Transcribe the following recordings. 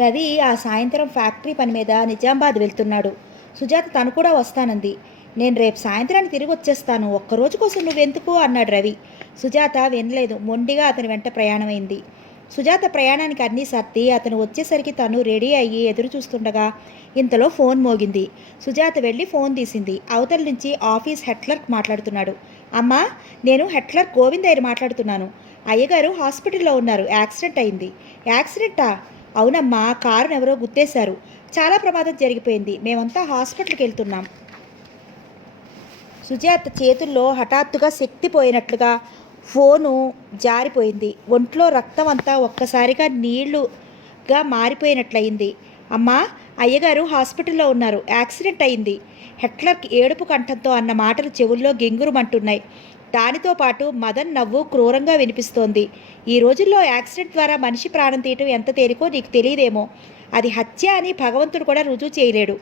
రవి ఆ సాయంత్రం ఫ్యాక్టరీ పని మీద నిజామాబాద్ వెళ్తున్నాడు. సుజాత తను కూడా వస్తానంది. నేను రేపు సాయంత్రానికి తిరిగి వచ్చేస్తాను, ఒక్కరోజు కోసం నువ్వెందుకు అన్నాడు రవి. సుజాత వినలేదు, మొండిగా అతని వెంట ప్రయాణమైంది. సుజాత ప్రయాణానికి అన్నీ సర్ది అతను వచ్చేసరికి తను రెడీ అయ్యి ఎదురు చూస్తుండగా ఇంతలో ఫోన్ మోగింది. సుజాత వెళ్ళి ఫోన్ తీసింది. అవతల నుంచి ఆఫీస్ హెడ్ క్లర్క్ మాట్లాడుతున్నాడు. అమ్మా, నేను హెడ్ క్లర్క్ గోవింద్ అయ్యర్ మాట్లాడుతున్నాను. అయ్యగారు హాస్పిటల్లో ఉన్నారు, యాక్సిడెంట్ అయింది. యాక్సిడెంటా? అవునమ్మా, కారును ఎవరో గుద్దేశారు. చాలా ప్రమాదం జరిగిపోయింది. మేమంతా హాస్పిటల్కి వెళ్తున్నాం. సుజాత చేతుల్లో హఠాత్తుగా శక్తి పోయినట్లుగా ఫోను జారిపోయింది. ఒంట్లో రక్తం అంతా ఒక్కసారిగా నీళ్లుగా మారిపోయినట్లయింది. అమ్మా, అయ్యగారు హాస్పిటల్లో ఉన్నారు, యాక్సిడెంట్ అయింది. హెడ్ క్లర్క్ ఏడుపు కంఠంతో అన్న మాటలు చెవుల్లో గింగురుమంటున్నాయి. దానితో పాటు మదన్ నవ్వు క్రూరంగా వినిపిస్తోంది. ఈ రోజుల్లో యాక్సిడెంట్ ద్వారా మనిషి ప్రాణం తీయటం ఎంత తేలికో నీకు తెలియదేమో. అది హత్య అని భగవంతుడు కూడా రుజువు చేయలేడు.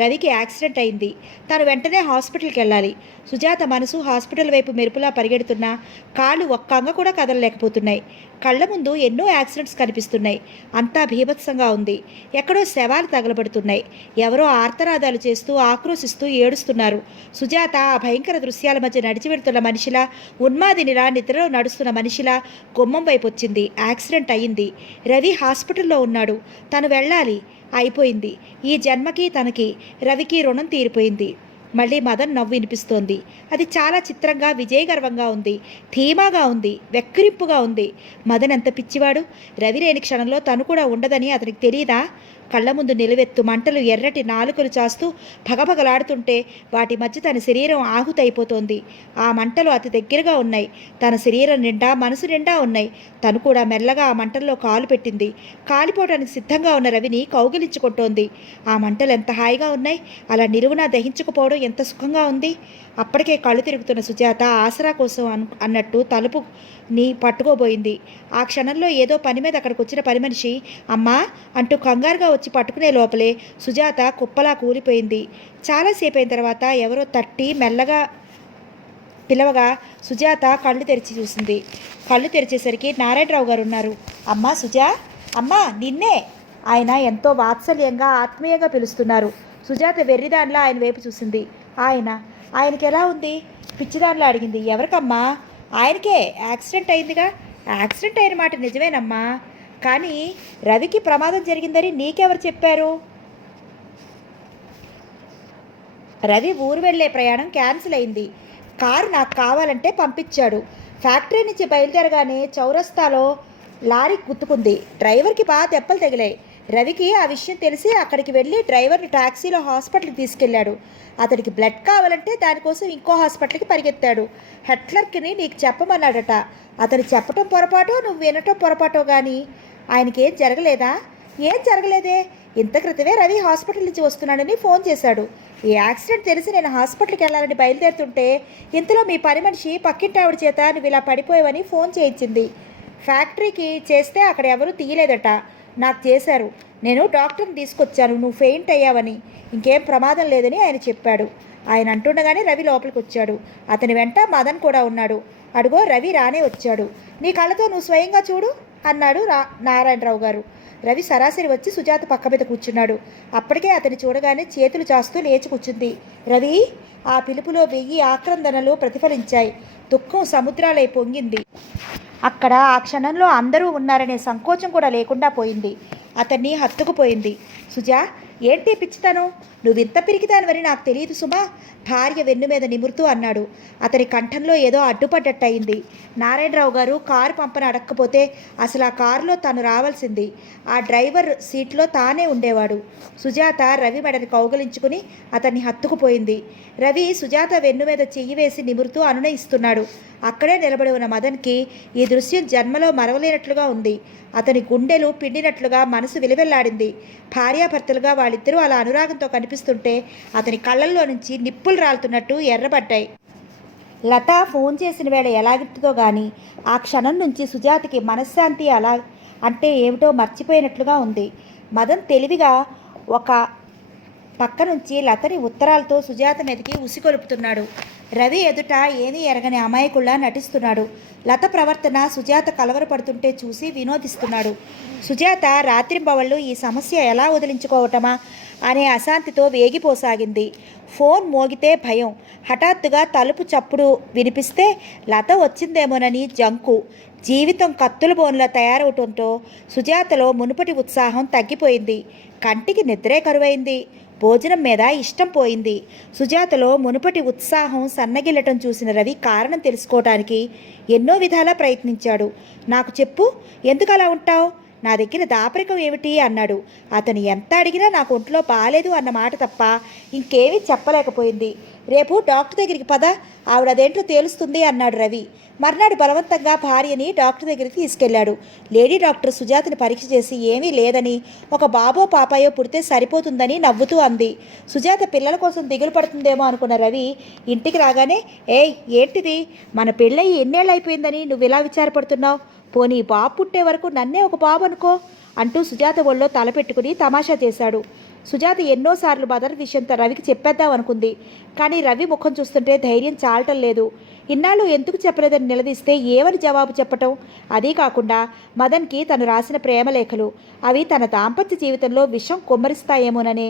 రవికి యాక్సిడెంట్ అయింది. తను వెంటనే హాస్పిటల్కి వెళ్ళాలి. సుజాత మనసు హాస్పిటల్ వైపు మెరుపులా పరిగెడుతున్నా కాళ్ళు ఒక్క అంగ కూడా కదలలేకపోతున్నాయి. కళ్ళ ముందు ఎన్నో యాక్సిడెంట్స్ కనిపిస్తున్నాయి. అంతా భీభత్సంగా ఉంది. ఎక్కడో శవాలు తగలబడుతున్నాయి. ఎవరో ఆర్తనాదాలు చేస్తూ ఆక్రోశిస్తూ ఏడుస్తున్నారు. సుజాత ఆ భయంకర దృశ్యాల మధ్య నడిచి వెడుతున్న మనిషిలా, ఉన్మాదినిలా, నిద్రలో నడుస్తున్న మనిషిలా గుమ్మం వైపు వచ్చింది. యాక్సిడెంట్ అయ్యింది. రవి హాస్పిటల్లో ఉన్నాడు. తను వెళ్ళాలి. అయిపోయింది. ఈ జన్మకి తనకి రవికి రుణం తీరిపోయింది. మళ్ళీ మదన్ నవ్వు వినిపిస్తోంది. అది చాలా చిత్రంగా, విజయగర్వంగా ఉంది. ధీమాగా ఉంది. వెక్కిరింపుగా ఉంది. మదన్ ఎంత పిచ్చివాడు. రవి లేని క్షణంలో తను కూడా ఉండదని అతనికి తెలియదా? కళ్ళ ముందు నిలువెత్తు మంటలు ఎర్రటి నాలుకలు చాస్తూ భగభగలాడుతుంటే వాటి మధ్య తన శరీరం ఆహుతైపోతోంది. ఆ మంటలు అతి దగ్గరగా ఉన్నాయి. తన శరీరం నిండా, మనసు నిండా ఉన్నాయి. తను కూడా మెల్లగా ఆ మంటల్లో కాలు పెట్టింది. కాలిపోవడానికి సిద్ధంగా ఉన్న రవిని కౌగిలించుకుంటోంది. ఆ మంటలు ఎంత హాయిగా ఉన్నాయి. అలా నిలువునా దహించుకుపోవడం ఎంత సుఖంగా ఉంది. అప్పటికే కళ్ళు తిరుగుతున్న సుజాత ఆసరా కోసం అన్నట్టు తలుపుని పట్టుకోబోయింది. ఆ క్షణంలో ఏదో పని మీద అక్కడికి వచ్చిన పని మనిషి అమ్మా అంటూ కంగారుగా వచ్చి పట్టుకునే లోపలే సుజాత కుప్పలా కూలిపోయింది. చాలాసేపు అయిన తర్వాత ఎవరో తట్టి మెల్లగా పిలవగా సుజాత కళ్ళు తెరిచి చూసింది. కళ్ళు తెరిచేసరికి నారాయణరావు గారు ఉన్నారు. అమ్మా సుజా, అమ్మా నిన్నే. ఆయన ఎంతో వాత్సల్యంగా ఆత్మీయంగా పిలుస్తున్నారు. సుజాత వెర్రిదానిలా ఆయన వైపు చూసింది. ఆయనకి ఎలా ఉంది? పిచ్చిదానిలా అడిగింది. ఎవరికమ్మా? ఆయనకే. యాక్సిడెంట్ అయిందిగా. యాక్సిడెంట్ అయిన మాట నిజమేనమ్మా, కానీ రవికి ప్రమాదం జరిగిందని నీకెవరు చెప్పారు? రవి ఊరు వెళ్ళే ప్రయాణం క్యాన్సిల్ అయింది. కారు నాకు కావాలంటే పంపించాడు. ఫ్యాక్టరీ నుంచి బయలుదేరగానే చౌరస్తాలో లారీ గుద్దుకుంది. డ్రైవర్కి బాగా దెబ్బలు తగిలాయి. రవికి ఆ విషయం తెలిసి అక్కడికి వెళ్ళి డ్రైవర్ని టాక్సీలో హాస్పిటల్కి తీసుకెళ్లాడు. అతడికి బ్లడ్ కావాలంటే దానికోసం ఇంకో హాస్పిటల్కి పరిగెత్తాడు. హెడ్ క్లర్క్ని నీకు చెప్పమన్నాడట. అతను చెప్పటం పొరపాటో నువ్వు వినటం పొరపాటో కానీ ఆయనకేం జరగలేదా? ఏం జరగలేదే. ఇంత క్రితమే రవి హాస్పిటల్ నుంచి వస్తున్నాడని ఫోన్ చేశాడు. ఈ యాక్సిడెంట్ తెలిసి నేను హాస్పిటల్కి వెళ్ళాలని బయలుదేరుతుంటే ఇంతలో మీ పని మనిషి పక్కింటి ఆవిడ చేత నువ్వు ఇలా పడిపోయావని ఫోన్ చేయించింది. ఫ్యాక్టరీకి చేస్తే అక్కడ ఎవరూ తీయలేదట, నాకు చేశారు. నేను డాక్టర్ని తీసుకొచ్చాను, నువ్వు ఫెయింట్ అయ్యావని, ఇంకేం ప్రమాదం లేదని ఆయన చెప్పాడు. ఆయన అంటుండగానే రవి లోపలికి వచ్చాడు. అతని వెంట మదన్ కూడా ఉన్నాడు. అడుగో రవి రానే వచ్చాడు. నీ కళ్ళతో నువ్వు స్వయంగా చూడు అన్నాడు నారాయణరావు గారు. రవి సరాసరి వచ్చి సుజాత పక్క మీద కూర్చున్నాడు. అప్పటికే అతని చూడగానే చేతులు చాస్తూ లేచి కూర్చుంది. రవి! ఆ పిలుపులో 1000 ఆక్రందనలు ప్రతిఫలించాయి. దుఃఖం సముద్రాలై పొంగింది. అక్కడ ఆ క్షణంలో అందరూ ఉన్నారనే సంకోచం కూడా లేకుండా పోయింది. అతన్ని హత్తుకుపోయింది. సుజా, ఏంటి పిచ్చితనం? నువ్వింత పిరికిదానివని నాకు తెలియదు సుమా, భార్య వెన్ను మీద నిమురుతూ అన్నాడు. అతని కంఠంలో ఏదో అడ్డుపడ్డట్టయింది. నారాయణరావు గారు కారు పంపన అడక్కపోతే అసలు ఆ కారులో తను రావాల్సింది. ఆ డ్రైవర్ సీట్లో తానే ఉండేవాడు. సుజాత రవి మెడని కౌగలించుకుని అతన్ని హత్తుకుపోయింది. రవి సుజాత వెన్ను మీద చెయ్యి వేసి నిమురుతూ అనునయిస్తున్నాడు. అక్కడే నిలబడి ఉన్న మదన్కి ఈ దృశ్యం జన్మలో మరవలేనట్లుగా ఉంది. అతని గుండెలు పిండినట్లుగా మనసు విలువెల్లాడింది. భార్యాభర్తలుగా వాళ్ళిద్దరూ అలా అనురాగంతో కనిపిస్తుంటే అతని కళ్ళల్లో నుంచి నిప్పులు రాలుతున్నట్టు ఎర్రబడ్డాయి. లత ఫోన్ చేసిన వేళ ఎలాగిట్టుదో కానీ ఆ క్షణం నుంచి సుజాతకి మనశ్శాంతి అలా అంటే ఏమిటో మర్చిపోయినట్లుగా ఉంది. మదన్ తెలివిగా ఒక పక్క నుంచి లతని ఉత్తరాలతో సుజాత మీదకి ఉసిగొలుపుతున్నాడు. రవి ఎదుట ఏమీ ఎరగని అమాయకుల్లా నటిస్తున్నాడు. లత ప్రవర్తన సుజాత కలవరపడుతుంటే చూసి వినోదిస్తున్నాడు. సుజాత రాత్రింబవళ్ళు ఈ సమస్య ఎలా వదిలించుకోవటమా అనే అశాంతితో వేగిపోసాగింది. ఫోన్ మోగితే భయం. హఠాత్తుగా తలుపు చప్పుడు వినిపిస్తే లత వచ్చిందేమోనని జంకు. జీవితం కత్తుల బోన్లా తయారవటంతో సుజాతలో మునుపటి ఉత్సాహం తగ్గిపోయింది. కంటికి నిద్రే కరువైంది. భోజనం మీద ఇష్టం పోయింది. సుజాతలో మునుపటి ఉత్సాహం సన్నగిల్లటం చూసిన రవి కారణం తెలుసుకోవటానికి ఎన్నో విధాలా ప్రయత్నించాడు. నాకు చెప్పు, ఎందుకు అలా ఉంటావు? నా దగ్గర దాపరికం ఏమిటి అన్నాడు. అతను ఎంత అడిగినా నాకు ఒంట్లో బాగాలేదు అన్న మాట తప్ప ఇంకేమీ చెప్పలేకపోయింది. రేపు డాక్టర్ దగ్గరికి పద, ఆవిడదేంటో తేలుస్తుంది అన్నాడు రవి. మర్నాడు బలవంతంగా భార్యని డాక్టర్ దగ్గరికి తీసుకెళ్లాడు. లేడీ డాక్టర్ సుజాతని పరీక్ష చేసి ఏమీ లేదని, ఒక బాబో పాపాయో పుడితే సరిపోతుందని నవ్వుతూ అంది. సుజాత పిల్లల కోసం దిగులు పడుతుందేమో అనుకున్న రవి ఇంటికి రాగానే, ఏయ్ ఏంటిది, మన పెళ్ళయి ఎన్నేళ్ళు అయిపోయిందని నువ్వు ఇలా విచారపడుతున్నావు? పోనీ బాబు పుట్టే వరకు నన్నే ఒక బాబు అనుకో అంటూ సుజాత ఒళ్ళో తలపెట్టుకుని తమాషా చేశాడు. సుజాత ఎన్నోసార్లు మదర్ విషయంతో రవికి చెప్పేద్దాం అనుకుంది. కానీ రవి ముఖం చూస్తుంటే ధైర్యం చాలటం లేదు. ఇన్నాళ్ళు ఎందుకు చెప్పలేదని నిలదీస్తే ఏమని జవాబు చెప్పటం? అదీ కాకుండా మదన్కి తను రాసిన ప్రేమలేఖలు, అవి తన దాంపత్య జీవితంలో విషం కొమ్మరిస్తాయేమోననే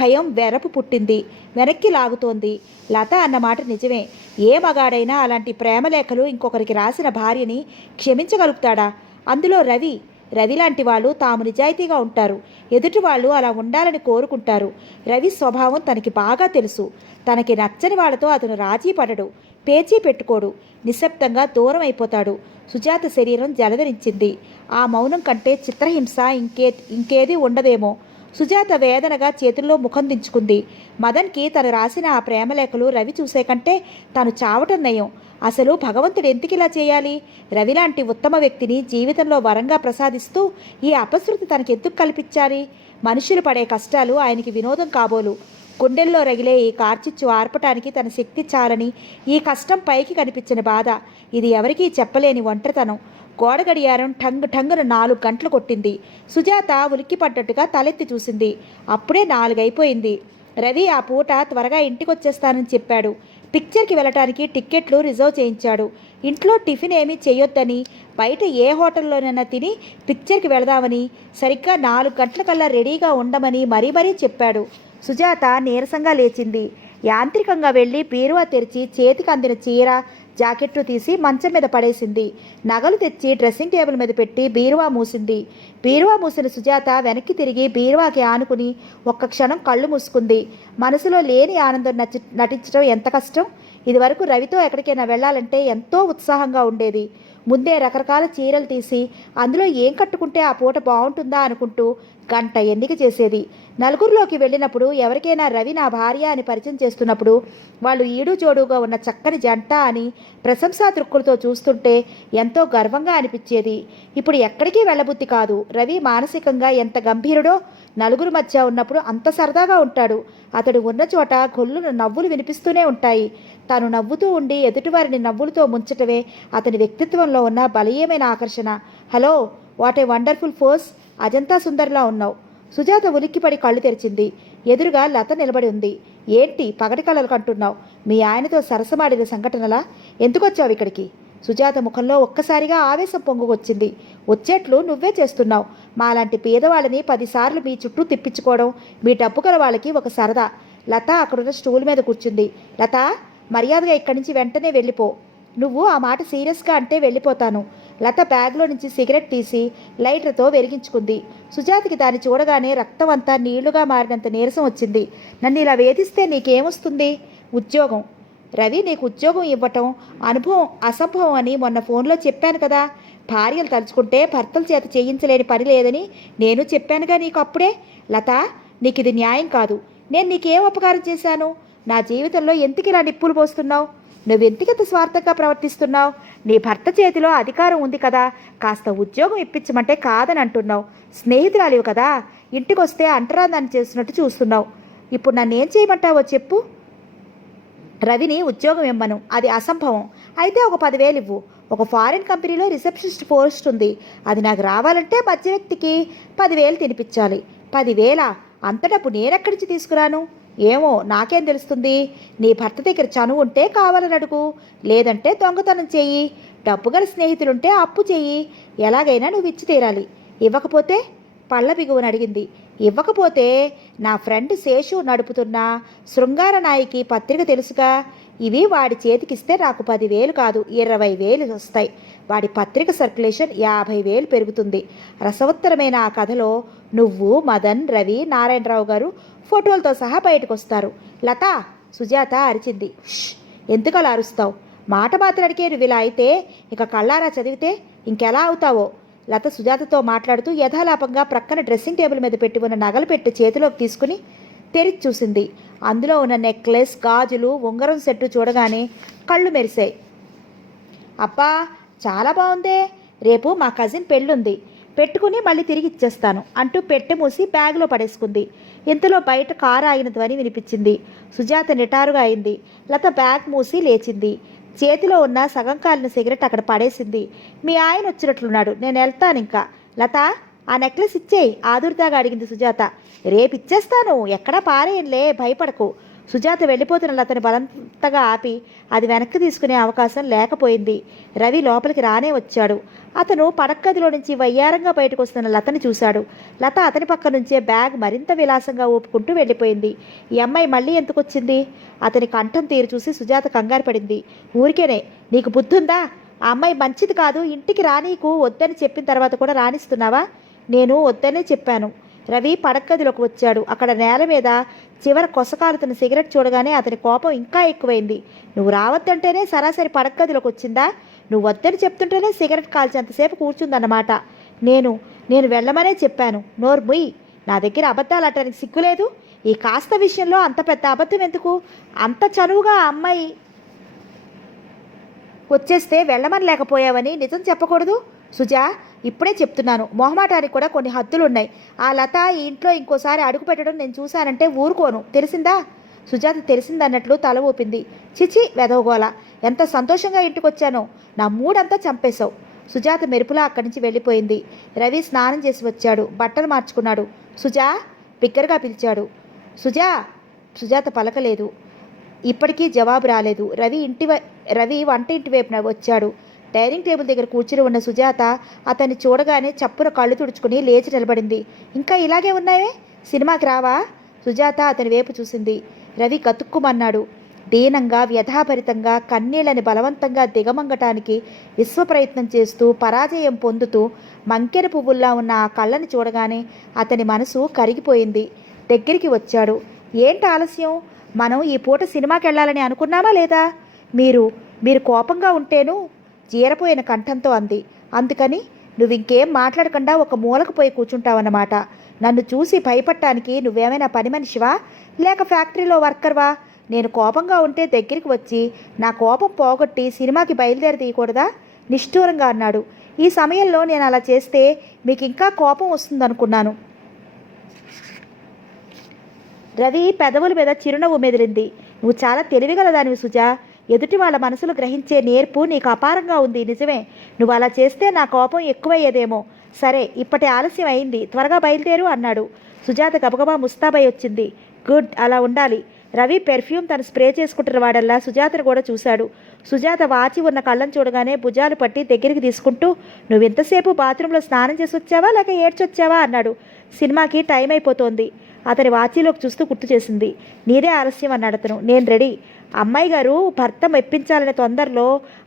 భయం వెరపు పుట్టింది. వెనక్కి లాగుతోంది. లత అన్నమాట నిజమే. ఏ మగాడైనా అలాంటి ప్రేమలేఖలు ఇంకొకరికి రాసిన భార్యని క్షమించగలుగుతాడా? అందులో రవి లాంటి వాళ్ళు తాము నిజాయితీగా ఉంటారు. ఎదుటి వాళ్ళు అలా ఉండాలని కోరుకుంటారు. రవి స్వభావం తనకి బాగా తెలుసు. తనకి నచ్చని వాళ్ళతో అతను రాజీ పడడు, పేచీ పెట్టుకోడు, నిశ్శబ్దంగా దూరం అయిపోతాడు. సుజాత శరీరం జలధరించింది. ఆ మౌనం కంటే చిత్రహింస ఇంకేది ఉండదేమో. సుజాత వేదనగా చేతుల్లో ముఖం దించుకుంది. మదన్కి తను రాసిన ఆ ప్రేమలేఖలు రవి చూసే కంటే తను చావటం నయం. అసలు భగవంతుడు ఎందుకు ఇలా చేయాలి? రవి లాంటి ఉత్తమ వ్యక్తిని జీవితంలో వరంగా ప్రసాదిస్తూ ఈ అపశృతి తనకెందుకు కల్పించాలి? మనుషులు పడే కష్టాలు ఆయనకి వినోదం కాబోలు. గుండెల్లో రగిలే ఈ కార్చిచ్చు ఆర్పటానికి తన శక్తి చాలని ఈ కష్టం పైకి కనిపించిన బాధ. ఇది ఎవరికీ చెప్పలేని ఒంటరితనం. గోడ గడియారం ఠంగున 4 గంటలు కొట్టింది. సుజాత ఉలిక్కిపడ్డట్టుగా తలెత్తి చూసింది. అప్పుడే 4 అయిపోయింది. రవి ఆ పూట త్వరగా ఇంటికొచ్చేస్తానని చెప్పాడు. పిక్చర్కి వెళ్ళటానికి టిక్కెట్లు రిజర్వ్ చేయించాడు. ఇంట్లో టిఫిన్ ఏమీ చేయొద్దని, బయట ఏ హోటల్లోనైనా తిని పిక్చర్కి వెళదామని, సరిగ్గా 4 గంటలకల్లా రెడీగా ఉండమని మరీ చెప్పాడు. సుజాత నీరసంగా లేచింది. యాంత్రికంగా వెళ్ళి బీరువా తెరిచి చేతికి అందిన చీర, జాకెట్టు తీసి మంచం మీద పడేసింది. నగలు తెచ్చి డ్రెస్సింగ్ టేబుల్ మీద పెట్టి బీరువా మూసింది. బీరువా మూసిన సుజాత వెనక్కి తిరిగి బీరువాకి ఆనుకుని ఒక్క క్షణం కళ్ళు మూసుకుంది. మనసులో లేని ఆనందం నటించడం ఎంత కష్టం. ఇదివరకు రవితో ఎక్కడికైనా వెళ్ళాలంటే ఎంతో ఉత్సాహంగా ఉండేది. ముందే రకరకాల చీరలు తీసి అందులో ఏం కట్టుకుంటే ఆ పూట బాగుంటుందా అనుకుంటూ గంట ఎన్నిక చేసేది. నలుగురిలోకి వెళ్ళినప్పుడు ఎవరికైనా రవి నా భార్య అని పరిచయం చేస్తున్నప్పుడు వాళ్ళు ఈడు జోడుగా ఉన్న చక్కని జంట అని ప్రశంసా దృక్కులతో చూస్తుంటే ఎంతో గర్వంగా అనిపించేది. ఇప్పుడు ఎక్కడికి వెళ్ళబుద్ధి కాదు. రవి మానసికంగా ఎంత గంభీరుడో, నలుగురు మధ్య ఉన్నప్పుడు అంత సరదాగా ఉంటాడు. అతడు ఉన్న చోట గొల్లున నవ్వులు వినిపిస్తూనే ఉంటాయి. తాను నవ్వుతూ ఉండి ఎదుటివారిని నవ్వులతో ముంచటమే అతని వ్యక్తిత్వంలో ఉన్న బలీయమైన ఆకర్షణ. Hello, what a wonderful force. Ajanta సుందర్లా ఉన్నావు. సుజాత ఉలిక్కిపడి కళ్ళు తెరిచింది. ఎదురుగా లత నిలబడి ఉంది. ఏంటి పగటి కళలు కంటున్నావు? మీ ఆయనతో సరసమాడిన సంఘటనలా? ఎందుకొచ్చావు ఇక్కడికి? సుజాత ముఖంలో ఒక్కసారిగా ఆవేశం పొంగుకొచ్చింది. వచ్చేట్లు నువ్వే చేస్తున్నావు. మాలాంటి పేదవాళ్ళని 10 సార్లు మీ చుట్టూ తిప్పించుకోవడం మీ డబ్బు గల వాళ్ళకి ఒక సరదా. లత అక్కడున్న స్టూల్ మీద కూర్చుంది. లత, మర్యాదగా ఇక్కడి నుంచి వెంటనే వెళ్ళిపో. నువ్వు ఆ మాట సీరియస్గా అంటే వెళ్ళిపోతాను. లత బ్యాగ్లో నుంచి సిగరెట్ తీసి లైటర్తో వెలిగించుకుంది. సుజాతకి దాన్ని చూడగానే రక్తం అంతా నీళ్లుగా మారినంత నీరసం వచ్చింది. నన్ను ఇలా వేధిస్తే నీకేమొస్తుంది? ఉద్యోగం. రవి నీకు ఉద్యోగం ఇవ్వటం అనుభవం అసంభవం అని మొన్న ఫోన్లో చెప్పాను కదా. భార్యలు తలుచుకుంటే భర్తల చేత చేయించలేని పని లేదని నేను చెప్పానుగా నీకు అప్పుడే. లత, నీకు ఇది న్యాయం కాదు. నేను నీకేం ఉపకారం చేశాను? నా జీవితంలో ఎందుకు ఇలా నిప్పులు పోస్తున్నావు? నువ్వెందుకంత స్వార్థంగా ప్రవర్తిస్తున్నావు? నీ భర్త చేతిలో అధికారం ఉంది కదా, కాస్త ఉద్యోగం ఇప్పించమంటే కాదని అంటున్నావు. స్నేహితురాలివి కదా, ఇంటికొస్తే అంటరాందాన్ని చేస్తున్నట్టు చూస్తున్నావు. ఇప్పుడు నన్నేం చేయమంటావో చెప్పు. రవిని ఉద్యోగం ఇమ్మను, అది అసంభవం. అయితే ఒక 10,000 ఇవ్వు. ఒక ఫారిన్ కంపెనీలో రిసెప్షనిస్ట్ పోస్ట్ ఉంది. అది నాకు రావాలంటే మధ్య వ్యక్తికి 10,000 తినిపించాలి. 10,000? అంత డబ్బు నేనెక్కడి నుంచి తీసుకురాను? ఏమో నాకేం తెలుస్తుంది? నీ భర్త దగ్గర చనువు ఉంటే కావాలని అడుగు, లేదంటే దొంగతనం చెయ్యి. డబ్బు గల స్నేహితులుంటే అప్పు చెయ్యి. ఎలాగైనా నువ్వు ఇచ్చి తీరాలి. ఇవ్వకపోతే? పళ్ళ బిగువని అడిగింది. ఇవ్వకపోతే నా ఫ్రెండ్ శేషు నడుపుతున్న శృంగార నాయకి పత్రిక తెలుసుగా. ఇవి వాడి చేతికిస్తే నాకు 10,000 కాదు 20,000 వస్తాయి. వాడి పత్రిక సర్క్యులేషన్ 50,000 పెరుగుతుంది. రసవత్తరమైన ఆ కథలో నువ్వు, మదన్, రవి, నారాయణరావు గారు ఫోటోలతో సహా బయటకు వస్తారు. లత, సుజాత అరిచింది. ఎందుకు అలా అరుస్తావు? మాట మాత్రాడికే నువ్వు ఇలా అయితే ఇక కళ్ళారా చదివితే ఇంకెలా అవుతావో. లత సుజాతతో మాట్లాడుతూ యథాలాపంగా ప్రక్కన డ్రెస్సింగ్ టేబుల్ మీద పెట్టి ఉన్న నగలు పెట్టి చేతిలోకి తీసుకుని తెరిచి చూసింది. అందులో ఉన్న నెక్లెస్, గాజులు, ఉంగరం సెట్టు చూడగానే కళ్ళు మెరిశాయి. అబ్బా, చాలా బాగుందే. రేపు మా కజిన్ పెళ్ళుంది, పెట్టుకుని మళ్ళీ తిరిగి ఇచ్చేస్తాను అంటూ పెట్టె మూసి బ్యాగ్లో పడేసుకుంది. ఇంతలో బయట కారు ఆగిన ధ్వని వినిపించింది. సుజాత నిటారుగా అయింది. లత బ్యాగ్ మూసి లేచింది. చేతిలో ఉన్న సగం కాలిన సిగరెట్ అక్కడ పడేసింది. మీ ఆయన వచ్చినట్లున్నాడు, నేను వెళ్తాను ఇంకా. లత, ఆ నెక్లెస్ ఇచ్చేయి ఆదుర్దాగా అడిగింది సుజాత. రేపు ఇచ్చేస్తాను, ఎక్కడా పారేయంలే, భయపడకు. సుజాత వెళ్ళిపోతున్న లతని బలంతగా ఆపి అది వెనక్కి తీసుకునే అవకాశం లేకపోయింది. రవి లోపలికి రానే వచ్చాడు. అతను పడక్కదిలో నుంచి వయ్యారంగా బయటకు వస్తున్న లతని చూశాడు. లత అతని పక్క నుంచే బ్యాగ్ మరింత విలాసంగా ఊపుకుంటూ వెళ్ళిపోయింది. ఈ అమ్మాయి మళ్ళీ ఎందుకు వచ్చింది? అతని కంఠం తీరు చూసి సుజాత కంగారు పడింది. ఊరికేనే, నీకు బుద్ధుందా? ఆ అమ్మాయి మంచిది కాదు, ఇంటికి రానీకు వద్దని చెప్పిన తర్వాత కూడా రాణిస్తున్నావా? నేను వద్దనే చెప్పాను. రవి పడక్కదిలోకి వచ్చాడు. అక్కడ నేల మీద చివర కొసకాలుతున్న సిగరెట్ చూడగానే అతని కోపం ఇంకా ఎక్కువైంది. నువ్వు రావద్దంటేనే సరాసరి పడక్కదిలోకి వచ్చిందా? నువ్వు వద్దని చెప్తుంటేనే సిగరెట్ కాల్చేంతసేపు కూర్చుందన్నమాట. నేను వెళ్ళమనే చెప్పాను. నోరు ముయ్. నా దగ్గర అబద్ధాలు ఆడటానికి సిగ్గులేదు. ఈ కాస్త విషయంలో అంత పెద్ద అబద్ధం ఎందుకు? అంత చనువుగా ఆ అమ్మాయి వచ్చేస్తే వెళ్ళమని లేకపోయావని నిజం చెప్పకూడదు? సుజా, ఇప్పుడే చెప్తున్నాను, మొహమాటానికి కూడా కొన్ని హద్దులున్నాయి. ఆ లత ఈ ఇంట్లో ఇంకోసారి అడుగు పెట్టడం నేను చూశానంటే ఊరుకోను, తెలిసిందా? సుజాత తెలిసిందన్నట్లు తల ఊపింది. చిచి, వెదవగోల. ఎంత సంతోషంగా ఇంటికొచ్చానో. నా మూడంతా చంపేశావు. సుజాత మెరుపులా అక్కడి నుంచి వెళ్ళిపోయింది. రవి స్నానం చేసి వచ్చాడు, బట్టలు మార్చుకున్నాడు. సుజా, బిగ్గరగా పిలిచాడు. సుజా. సుజాత పలకలేదు. ఇప్పటికీ జవాబు రాలేదు. రవి వంట ఇంటి వైపున వచ్చాడు. డైనింగ్ టేబుల్ దగ్గర కూర్చుని ఉన్న సుజాత అతన్ని చూడగానే చప్పున కళ్ళు తుడుచుకుని లేచి నిలబడింది. ఇంకా ఇలాగే ఉన్నావే, సినిమాకి రావా? సుజాత అతని వైపు చూసింది. రవి గతుక్కుమన్నాడు. దీనంగా, వ్యధాభరితంగా, కన్నీళ్ళని బలవంతంగా దిగమంగటానికి విశ్వప్రయత్నం చేస్తూ పరాజయం పొందుతూ మంకెర పువ్వుల్లా ఉన్న ఆ కళ్ళని చూడగానే అతని మనసు కరిగిపోయింది. దగ్గరికి వచ్చాడు. ఏంటి ఆలస్యం? మనం ఈ పూట సినిమాకి వెళ్ళాలని అనుకున్నామా లేదా? మీరు కోపంగా ఉంటేను జీరపోయిన కంఠంతో అంది. అందుకని నువ్వింకేం మాట్లాడకుండా ఒక మూలకు పోయి కూర్చుంటావన్నమాట. నన్ను చూసి భయపడటానికి నువ్వేమైనా పని మనిషివా, లేక ఫ్యాక్టరీలో వర్కర్వా? నేను కోపంగా ఉంటే దగ్గరికి వచ్చి నా కోపం పోగొట్టి సినిమాకి బయలుదేరి తీయకూడదా? నిష్ఠూరంగా అన్నాడు. ఈ సమయంలో నేను అలా చేస్తే మీకు ఇంకా కోపం వస్తుందనుకున్నాను. రవి పెదవుల మీద చిరునవ్వు మెదిలింది. నువ్వు చాలా తెలివిగలదానివి సుజా. ఎదుటి వాళ్ళ మనసులు గ్రహించే నేర్పు నీకు అపారంగా ఉంది. నిజమే, నువ్వు అలా చేస్తే నా కోపం ఎక్కువయ్యేదేమో. సరే, ఇప్పటి ఆలస్యం అయింది, త్వరగా బయలుదేరు అన్నాడు. సుజాత గబగబా ముస్తాబై వచ్చింది. గుడ్, అలా ఉండాలి. రవి పెర్ఫ్యూమ్ తను స్ప్రే చేసుకుంటున్న వాడల్లా సుజాతను కూడా చూశాడు. సుజాత వాచి ఉన్న కళ్ళను చూడగానే భుజాలు పట్టి దగ్గరికి తీసుకుంటూ, నువ్వు ఇంతసేపు బాత్రూంలో స్నానం చేసి వచ్చావా లేక ఏడ్చొచ్చావా అన్నాడు. సినిమాకి టైం అయిపోతోంది. అతని వాచీలోకి చూస్తూ గుర్తు చేసింది. నీదే ఆలస్యం అన్నాడు అతను. నేను రెడీ. అమ్మాయి గారు భర్త మెప్పించాలనే తొందరలో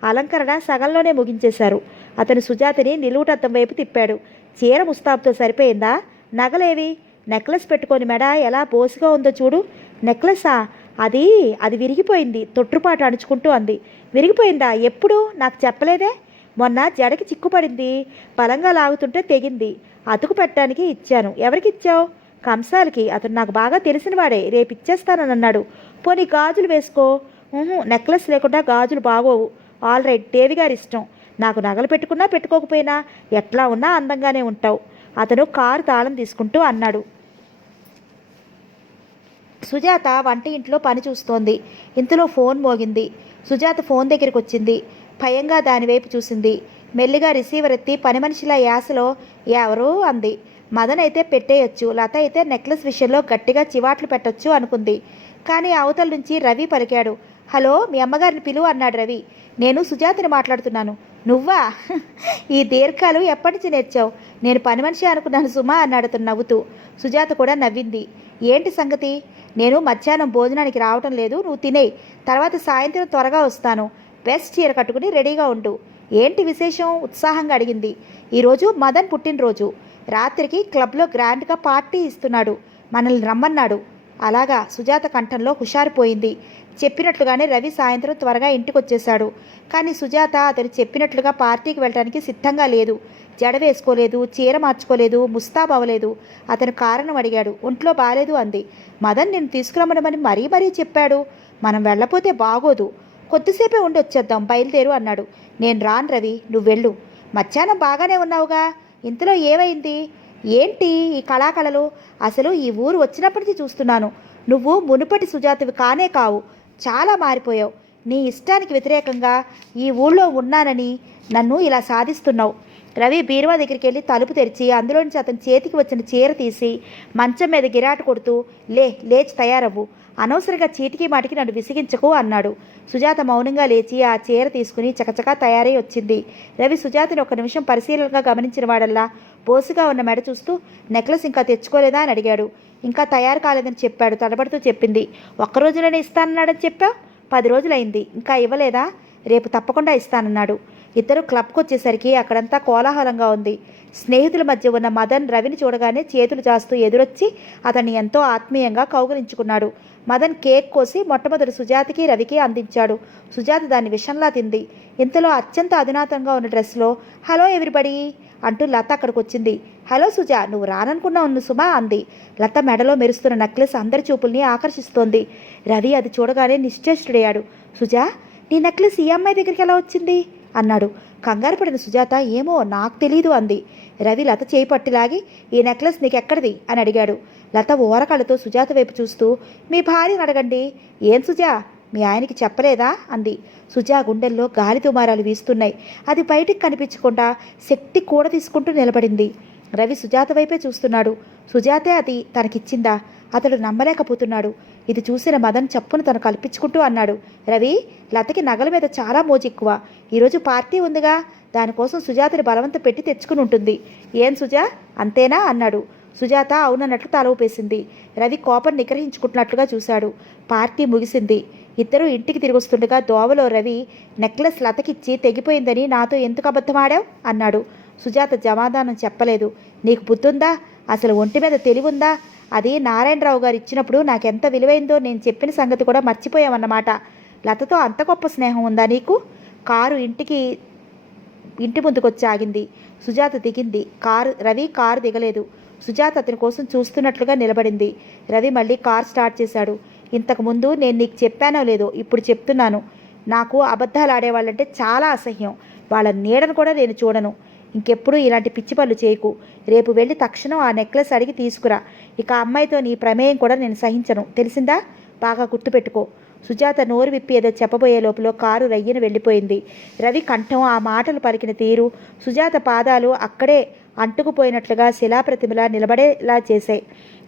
అలంకరణ సగంలోనే ముగించేశారు. అతను సుజాతని నిలువుటద్దం వైపు తిప్పాడు. చీర ముస్తాబుతో సరిపోయిందా? నగలేవి? నెక్లెస్ పెట్టుకొని మెడ ఎలా బోసుగా ఉందో చూడు. నెక్లెసా? అది విరిగిపోయింది. తొట్టుపాటు అణుచుకుంటూ అంది. విరిగిపోయిందా? ఎప్పుడు? నాకు చెప్పలేదే. మొన్న జడకి చిక్కుపడింది, బలంగా లాగుతుంటే తెగింది. అతుకు పెట్టడానికి ఇచ్చాను. ఎవరికి ఇచ్చావు? కంసాలకి. అతను నాకు బాగా తెలిసినవాడే, రేపు ఇచ్చేస్తానని అన్నాడు. పోనీ గాజులు వేసుకో. నెక్లెస్ లేకుండా గాజులు బాగోవు. ఆల్ రైట్, దేవి గారి ఇష్టం. నాకు నగలు పెట్టుకున్నా పెట్టుకోకపోయినా ఎట్లా ఉన్నా అందంగానే ఉంటావు. అతను కారు తాళం తీసుకుంటూ అన్నాడు. సుజాత వంట ఇంట్లో పని చూస్తోంది. ఇంతలో ఫోన్ మోగింది. సుజాత ఫోన్ దగ్గరికి వచ్చింది. భయంగా దానివైపు చూసింది. మెల్లిగా రిసీవర్ ఎత్తి పని మనిషిలా యాసలో ఎవరు అంది. మదన్ అయితే పెట్టేయొచ్చు, లత అయితే నెక్లెస్ విషయంలో గట్టిగా చివాట్లు పెట్టొచ్చు అనుకుంది. కానీ అవతల నుంచి రవి పలికాడు. హలో, మీ అమ్మగారిని పిలువు అన్నాడు రవి. నేను సుజాతని మాట్లాడుతున్నాను. నువ్వా? ఈ దీర్ఘాలు ఎప్పటి నుంచి నేర్చావు? నేను పని మనిషి అనుకున్నాను సుమా అన్నాడు అతను నవ్వుతూ. సుజాత కూడా నవ్వింది. ఏంటి సంగతి? నేను మధ్యాహ్నం భోజనానికి రావటం లేదు, నువ్వు తినేయి, తర్వాత సాయంత్రం త్వరగా వస్తాను. బెస్ట్ చీర కట్టుకుని రెడీగా ఉండు. ఏంటి విశేషం? ఉత్సాహంగా అడిగింది. ఈరోజు మదన్ పుట్టినరోజు. రాత్రికి క్లబ్లో గ్రాండ్గా పార్టీ ఇస్తున్నాడు, మనల్ని రమ్మన్నాడు. అలాగా? సుజాత కంఠంలో హుషారిపోయింది. చెప్పినట్లుగానే రవి సాయంత్రం త్వరగా ఇంటికి వచ్చేశాడు. కానీ సుజాత అతను చెప్పినట్లుగా పార్టీకి వెళ్ళడానికి సిద్ధంగా లేదు. జడ వేసుకోలేదు, చీర మార్చుకోలేదు, ముస్తాబ్ అవ్వలేదు. అతను కారణం అడిగాడు. ఒంట్లో బాలేదు అంది. మదన్ నేను తీసుకురమ్మనమని మరీ మరీ చెప్పాడు. మనం వెళ్ళపోతే బాగోదు. కొద్దిసేపే ఉండి వచ్చేద్దాం, బయలుదేరు అన్నాడు. నేను రాను రవి, నువ్వు వెళ్ళు. మధ్యాహ్నం బాగానే ఉన్నావుగా, ఇంతలో ఏమైంది? ఏంటి ఈ కళాకళలు? అసలు ఈ ఊరు వచ్చినప్పటి నుంచి చూస్తున్నాను. నువ్వు మునుపటి సుజాతవి కానే కావు, చాలా మారిపోయావు. నీ ఇష్టానికి వ్యతిరేకంగా ఈ ఊళ్ళో ఉన్నానని నన్ను ఇలా సాధిస్తున్నావు. రవి బీరువా దగ్గరికి వెళ్ళి తలుపు తెరిచి అందులో నుంచి అతని చేతికి వచ్చిన చీర తీసి మంచం మీద గిరాటు కొడుతూ, లేచి తయారవ్వు, అనవసరంగా చీటికి మాటికి నన్ను విసిగించకు అన్నాడు. సుజాత మౌనంగా లేచి ఆ చీర తీసుకుని చకచకా తయారై వచ్చింది. రవి సుజాతని ఒక నిమిషం పరిశీలనగా గమనించిన వాడల్లా బోసుగా ఉన్న మెడ చూస్తూ, నెక్లెస్ ఇంకా తెచ్చుకోలేదా అని అడిగాడు. ఇంకా తయారు కాలేదని చెప్పాడు. తడబడుతూ చెప్పింది. ఒక్కరోజులోనే ఇస్తానన్నాడని చెప్పావు, 10 రోజులైంది, ఇంకా ఇవ్వలేదా? రేపు తప్పకుండా ఇస్తానన్నాడు. ఇద్దరు క్లబ్కి వచ్చేసరికి అక్కడంతా కోలాహలంగా ఉంది. స్నేహితుల మధ్య ఉన్న మదన్ రవిని చూడగానే చేతులు చాస్తూ ఎదురొచ్చి అతన్ని ఎంతో ఆత్మీయంగా కౌగిలించుకున్నాడు. మదన్ కేక్ కోసి మొట్టమొదటి సుజాతకి రవికి అందించాడు. సుజాత దాన్ని విషంలా తింది. ఇంతలో అత్యంత అధునాతంగా ఉన్న డ్రెస్లో హలో ఎవ్రీబడీ అంటూ లత అక్కడికి వచ్చింది. హలో సుజా, నువ్వు రాననుకున్నావు సుమా అంది. లత మెడలో మెరుస్తున్న నెక్లెస్ అందరి చూపుల్ని ఆకర్షిస్తోంది. రవి అది చూడగానే నిశ్చేష్టుడయ్యాడు. సుజా, నీ నెక్లెస్ ఈ అమ్మాయి దగ్గరికి ఎలా వచ్చింది అన్నాడు. కంగారు పడిన సుజాత ఏమో నాకు తెలీదు అంది. రవి లత చేయి పట్టిలాగి ఈ నెక్లెస్ నీకెక్కడిది అని అడిగాడు. లత ఓరకళ్ళతో సుజాత వైపు చూస్తూ మీ భార్యను అడగండి. ఏం సుజా, మీ ఆయనకి చెప్పలేదా అంది. సుజా గుండెల్లో గాలి తుమారాలు వీస్తున్నాయి. అది బయటికి కనిపించకుండా శక్తి కూడ తీసుకుంటూ నిలబడింది. రవి సుజాత వైపే చూస్తున్నాడు. సుజాతే అది తనకిచ్చిందా? అతడు నమ్మలేకపోతున్నాడు. ఇది చూసిన మదన్ చప్పును తను కల్పించుకుంటూ అన్నాడు. రవి, లతకి నగల మీద చాలా మోజెక్కువ. ఈరోజు పార్టీ ఉందిగా, దానికోసం సుజాతని బలవంత పెట్టి తెచ్చుకుని ఉంటుంది. ఏం సుజా, అంతేనా అన్నాడు. సుజాత అవునన్నట్లు తల ఊపేసింది. రవి కోపం నిగ్రహించుకుంటున్నట్లుగా చూశాడు. పార్టీ ముగిసింది. ఇద్దరూ ఇంటికి తిరిగొస్తుండగా దోవలో రవి నెక్లెస్ లతకిచ్చి తెగిపోయిందని నాతో ఎందుకు అబద్ధమాడావు అన్నాడు. సుజాత సమాధానం చెప్పలేదు. నీకు బుద్ధుందా? అసలు ఒంటి మీద తెలివుందా? అది నారాయణరావు గారు ఇచ్చినప్పుడు నాకెంత విలువైందో నేను చెప్పిన సంగతి కూడా మర్చిపోయామన్నమాట. లతతో అంత గొప్ప స్నేహం ఉందా నీకు? కారు ఇంటి ముందుకొచ్చి ఆగింది. సుజాత దిగింది. రవి కారు దిగలేదు. సుజాత అతని కోసం చూస్తున్నట్లుగా నిలబడింది. రవి మళ్ళీ కార్ స్టార్ట్ చేశాడు. ఇంతకుముందు నేను నీకు చెప్పానో లేదో ఇప్పుడు చెప్తున్నాను. నాకు అబద్ధాలు ఆడేవాళ్ళంటే చాలా అసహ్యం. వాళ్ళ నీడను కూడా నేను చూడను. ఇంకెప్పుడు ఇలాంటి పిచ్చి పనులు చేయకు. రేపు వెళ్ళి తక్షణం ఆ నెక్లెస్ అడిగి తీసుకురా. ఇక అమ్మాయితో నీ ప్రమేయం కూడా నేను సహించను, తెలిసిందా? బాగా గుర్తుపెట్టుకో. సుజాత నోరు విప్పి ఏదో చెప్పబోయే లోపల కారు రయ్యన వెళ్ళిపోయింది. రవి కంఠం, ఆ మాటలు పలికిన తీరు సుజాత పాదాలు అక్కడే అంటుకుపోయినట్లుగా శిలాప్రతిమలా నిలబడేలా చేశాయి.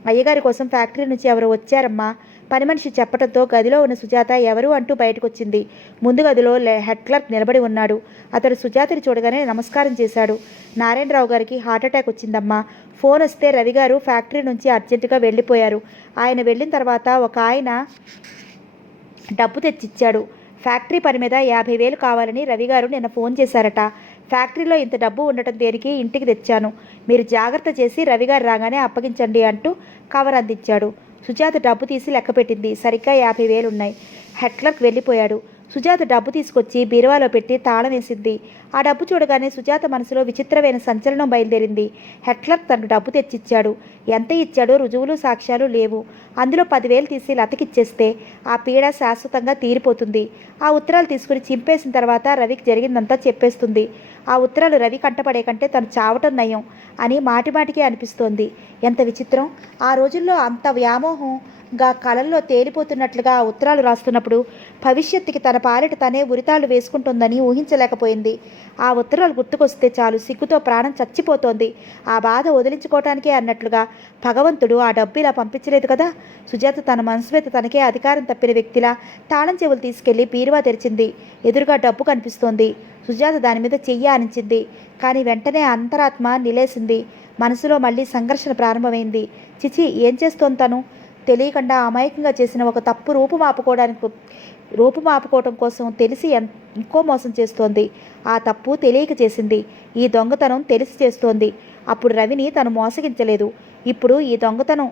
అయ్యగారి కోసం ఫ్యాక్టరీ నుంచి ఎవరు వచ్చారమ్మా, పని మనిషి చెప్పడంతో గదిలో ఉన్న సుజాత ఎవరు అంటూ బయటకొచ్చింది. ముందు గదిలో హెడ్ క్లర్క్ నిలబడి ఉన్నాడు. అతడు సుజాతని చూడగానే నమస్కారం చేశాడు. నారాయణరావు గారికి హార్ట్అటాక్ వచ్చిందమ్మా. ఫోన్ వస్తే రవి గారు ఫ్యాక్టరీ నుంచి అర్జెంటుగా వెళ్ళిపోయారు. ఆయన వెళ్ళిన తర్వాత ఒక ఆయన డబ్బు తెచ్చిచ్చాడు. ఫ్యాక్టరీ పని మీద 50,000 కావాలని రవిగారు నిన్న ఫోన్ చేశారట. ఫ్యాక్టరీలో ఇంత డబ్బు ఉండటం దేనికి, ఇంటికి తెచ్చాను. మీరు జాగ్రత్త చేసి రవిగారు రాగానే అప్పగించండి అంటూ కవర్ అందించాడు. సుజాత డబ్బు తీసి లెక్కపెట్టింది. సరిగ్గా 50,000 ఉన్నాయి. హెడ్ క్లర్క్ వెళ్ళిపోయాడు. సుజాత డబ్బు తీసుకొచ్చి బీరువాలో పెట్టి తాళం వేసింది. ఆ డబ్బు చూడగానే సుజాత మనసులో విచిత్రమైన సంచలనం బయలుదేరింది. హెడ్ క్లర్క్ తనకు డబ్బు తెచ్చిచ్చాడు. ఎంత ఇచ్చాడో రుజువులు సాక్ష్యాలు లేవు. అందులో 10,000 తీసి లతకిచ్చేస్తే ఆ పీడ శాశ్వతంగా తీరిపోతుంది. ఆ ఉత్తరాలు తీసుకుని చింపేసిన తర్వాత రవికి జరిగిందంతా చెప్పేస్తుంది. ఆ ఉత్తరాలు రవి కంటపడే కంటే తను చావటం నయం అని మాటిమాటికి అనిపిస్తోంది. ఎంత విచిత్రం! ఆ రోజుల్లో అంత వ్యామోహం గా కళల్లో తేలిపోతున్నట్లుగా ఆ ఉత్తరాలు రాస్తున్నప్పుడు భవిష్యత్తుకి తన పాలిట తనే ఉరితాళ్ళు వేసుకుంటుందని ఊహించలేకపోయింది. ఆ ఉత్తరాలు గుర్తుకొస్తే చాలు సిగ్గుతో ప్రాణం చచ్చిపోతోంది. ఆ బాధ వదిలించుకోవటానికే అన్నట్లుగా భగవంతుడు ఆ డబ్బు ఇలా పంపించలేదు కదా. సుజాత తన మనసు మీద తనకే అధికారం తప్పిన వ్యక్తిలా తాళం చెవులు తీసుకెళ్లి బీరువా తెరిచింది. ఎదురుగా డబ్బు కనిపిస్తోంది. సుజాత దాని మీద చెయ్యి ఆనించింది. కానీ వెంటనే అంతరాత్మ నిలేసింది. మనసులో మళ్ళీ సంఘర్షణ ప్రారంభమైంది. చిచి, ఏం చేస్తోంది తను? తెలియకుండా అమాయకంగా చేసిన ఒక తప్పు రూపుమాపుకోవటం కోసం తెలిసి ఇంకో మోసం చేస్తోంది. ఆ తప్పు తెలియక చేసింది. ఈ దొంగతనం తెలిసి చేస్తోంది. అప్పుడు రవిని తను మోసగించలేదు. ఇప్పుడు ఈ దొంగతనం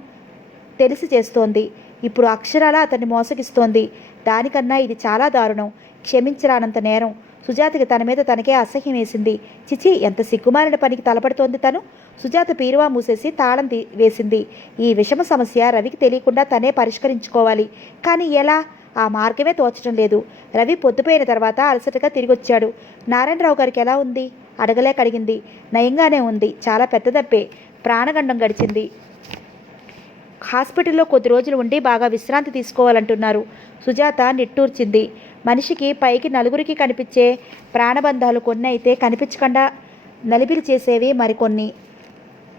తెలిసి చేస్తోంది. ఇప్పుడు అక్షరాల అతన్ని మోసగిస్తోంది. దానికన్నా ఇది చాలా దారుణం, క్షమించరానంత నేరం. సుజాతకి తన మీద తనకే అసహ్యం వేసింది. చిచి, ఎంత సిగ్గుమారిన పనికి తలపడుతోంది తను. సుజాత పీరువా మూసేసి తాళం వేసింది. ఈ విషమ సమస్య రవికి తెలియకుండా తనే పరిష్కరించుకోవాలి. కానీ ఎలా? ఆ మార్గమే తోచడం లేదు. రవి పొద్దుపోయిన తర్వాత అలసటగా తిరిగొచ్చాడు. నారాయణరావు గారికి ఎలా ఉంది? అడగలేక అడిగింది. నయంగానే ఉంది. చాలా పెద్ద దెబ్బే. ప్రాణగండం గడిచింది. హాస్పిటల్లో కొద్ది రోజులు ఉండి బాగా విశ్రాంతి తీసుకోవాలంటున్నారు. సుజాత నిట్టూర్చింది. మనిషికి పైకి నలుగురికి కనిపించే ప్రాణబంధాలు కొన్ని అయితే కనిపించకుండా నలిబిలి చేసేవి మరికొన్ని.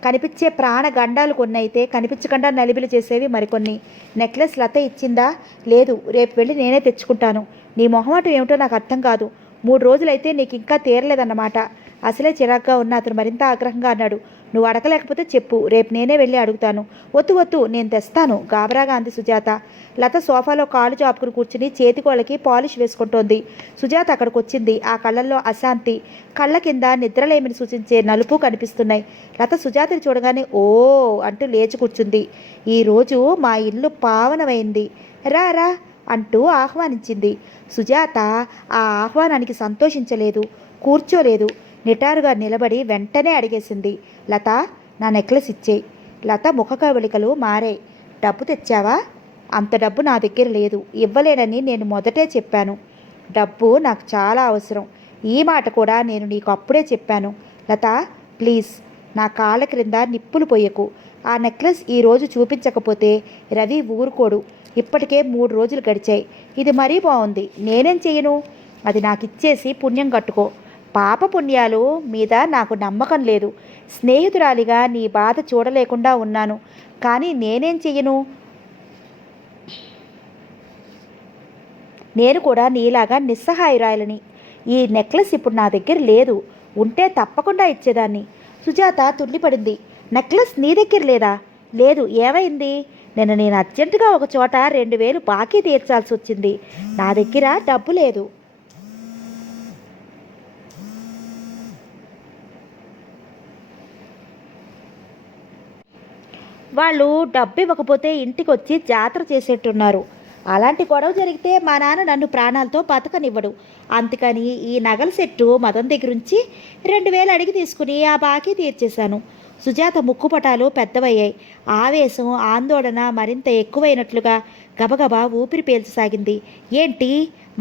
కనిపించే ప్రాణగండాలు కొన్ని అయితే కనిపించకుండా నలిబిలి చేసేవి మరికొన్ని. నెక్లెస్ లత ఇచ్చిందా? లేదు, రేపు వెళ్ళి నేనే తెచ్చుకుంటాను. నీ మొహమాటం ఏమిటో నాకు అర్థం కాదు. 3 రోజులైతే నీకు ఇంకా తీరలేదన్నమాట. అసలే చిరాగ్గా ఉన్న అతను మరింత ఆగ్రహంగా అన్నాడు. నువ్వు అడగలేకపోతే చెప్పు, రేపు నేనే వెళ్ళి అడుగుతాను. వద్దు, నేను తెస్తాను, గాబరాగా అంది సుజాత. లత సోఫాలో కాళ్ళు చాపుకుని కూర్చుని చేతికోళ్ళకి పాలిష్ వేసుకుంటోంది. సుజాత అక్కడికి వచ్చింది. ఆ కళ్ళల్లో అశాంతి, కళ్ళ కింద నిద్రలేమిని సూచించే నలుపు కనిపిస్తున్నాయి. లత సుజాతని చూడగానే ఓ అంటూ లేచి కూర్చుంది. ఈరోజు మా ఇల్లు పావనమైంది, రా రా అంటూ ఆహ్వానించింది. సుజాత ఆ ఆహ్వానానికి సంతోషించలేదు, కూర్చోలేదు. నిటారుగా నిలబడి వెంటనే అడిగేసింది. లత, నా నెక్లెస్ ఇచ్చేయి. లత ముఖ కవళికలు మారాయి. డబ్బు తెచ్చావా? అంత డబ్బు నా దగ్గర లేదు, ఇవ్వలేనని నేను మొదటే చెప్పాను. డబ్బు నాకు చాలా అవసరం. ఈ మాట కూడా నేను నీకు అప్పుడే చెప్పాను. లత, ప్లీజ్, నా కాళ్ళ క్రింద నిప్పులు పొయ్యకు. ఆ నెక్లెస్ ఈరోజు చూపించకపోతే రవి ఊరుకోడు. ఇప్పటికే 3 రోజులు గడిచాయి. ఇది మరీ బాగుంది. నేనేం చెయ్యను? అది నాకు ఇచ్చేసి పుణ్యం కట్టుకో. పాప పుణ్యాలు మీద నాకు నమ్మకం లేదు. స్నేహితురాలిగా నీ బాధ చూడలేకుండా ఉన్నాను. కానీ నేనేం చెయ్యను? నేను కూడా నీలాగా నిస్సహాయురాయలని. ఈ నెక్లెస్ ఇప్పుడు నా దగ్గర లేదు. ఉంటే తప్పకుండా ఇచ్చేదాన్ని. సుజాత తుల్లిపడింది. నెక్లెస్ నీ దగ్గర లేదా? లేదు. ఏమైంది? నేను అర్జెంటుగా ఒక చోట 2000 బాకీ తీర్చాల్సి వచ్చింది. నా దగ్గర డబ్బు లేదు. వాళ్ళు డబ్బు ఇవ్వకపోతే ఇంటికి వచ్చి జాతర చేసేట్టున్నారు. అలాంటి గొడవ జరిగితే మా నాన్న నన్ను ప్రాణాలతో బతకనివ్వడు. అందుకని ఈ నగల సెట్టు మదన్ దగ్గర నుంచి 2000 అడిగి తీసుకుని ఆ బాకీ తీర్చేశాను. సుజాత ముక్కుపటాలు పెద్దవయ్యాయి. ఆవేశం, ఆందోళన మరింత ఎక్కువైనట్లుగా గబగబా ఊపిరి పీల్చసాగింది. ఏంటి,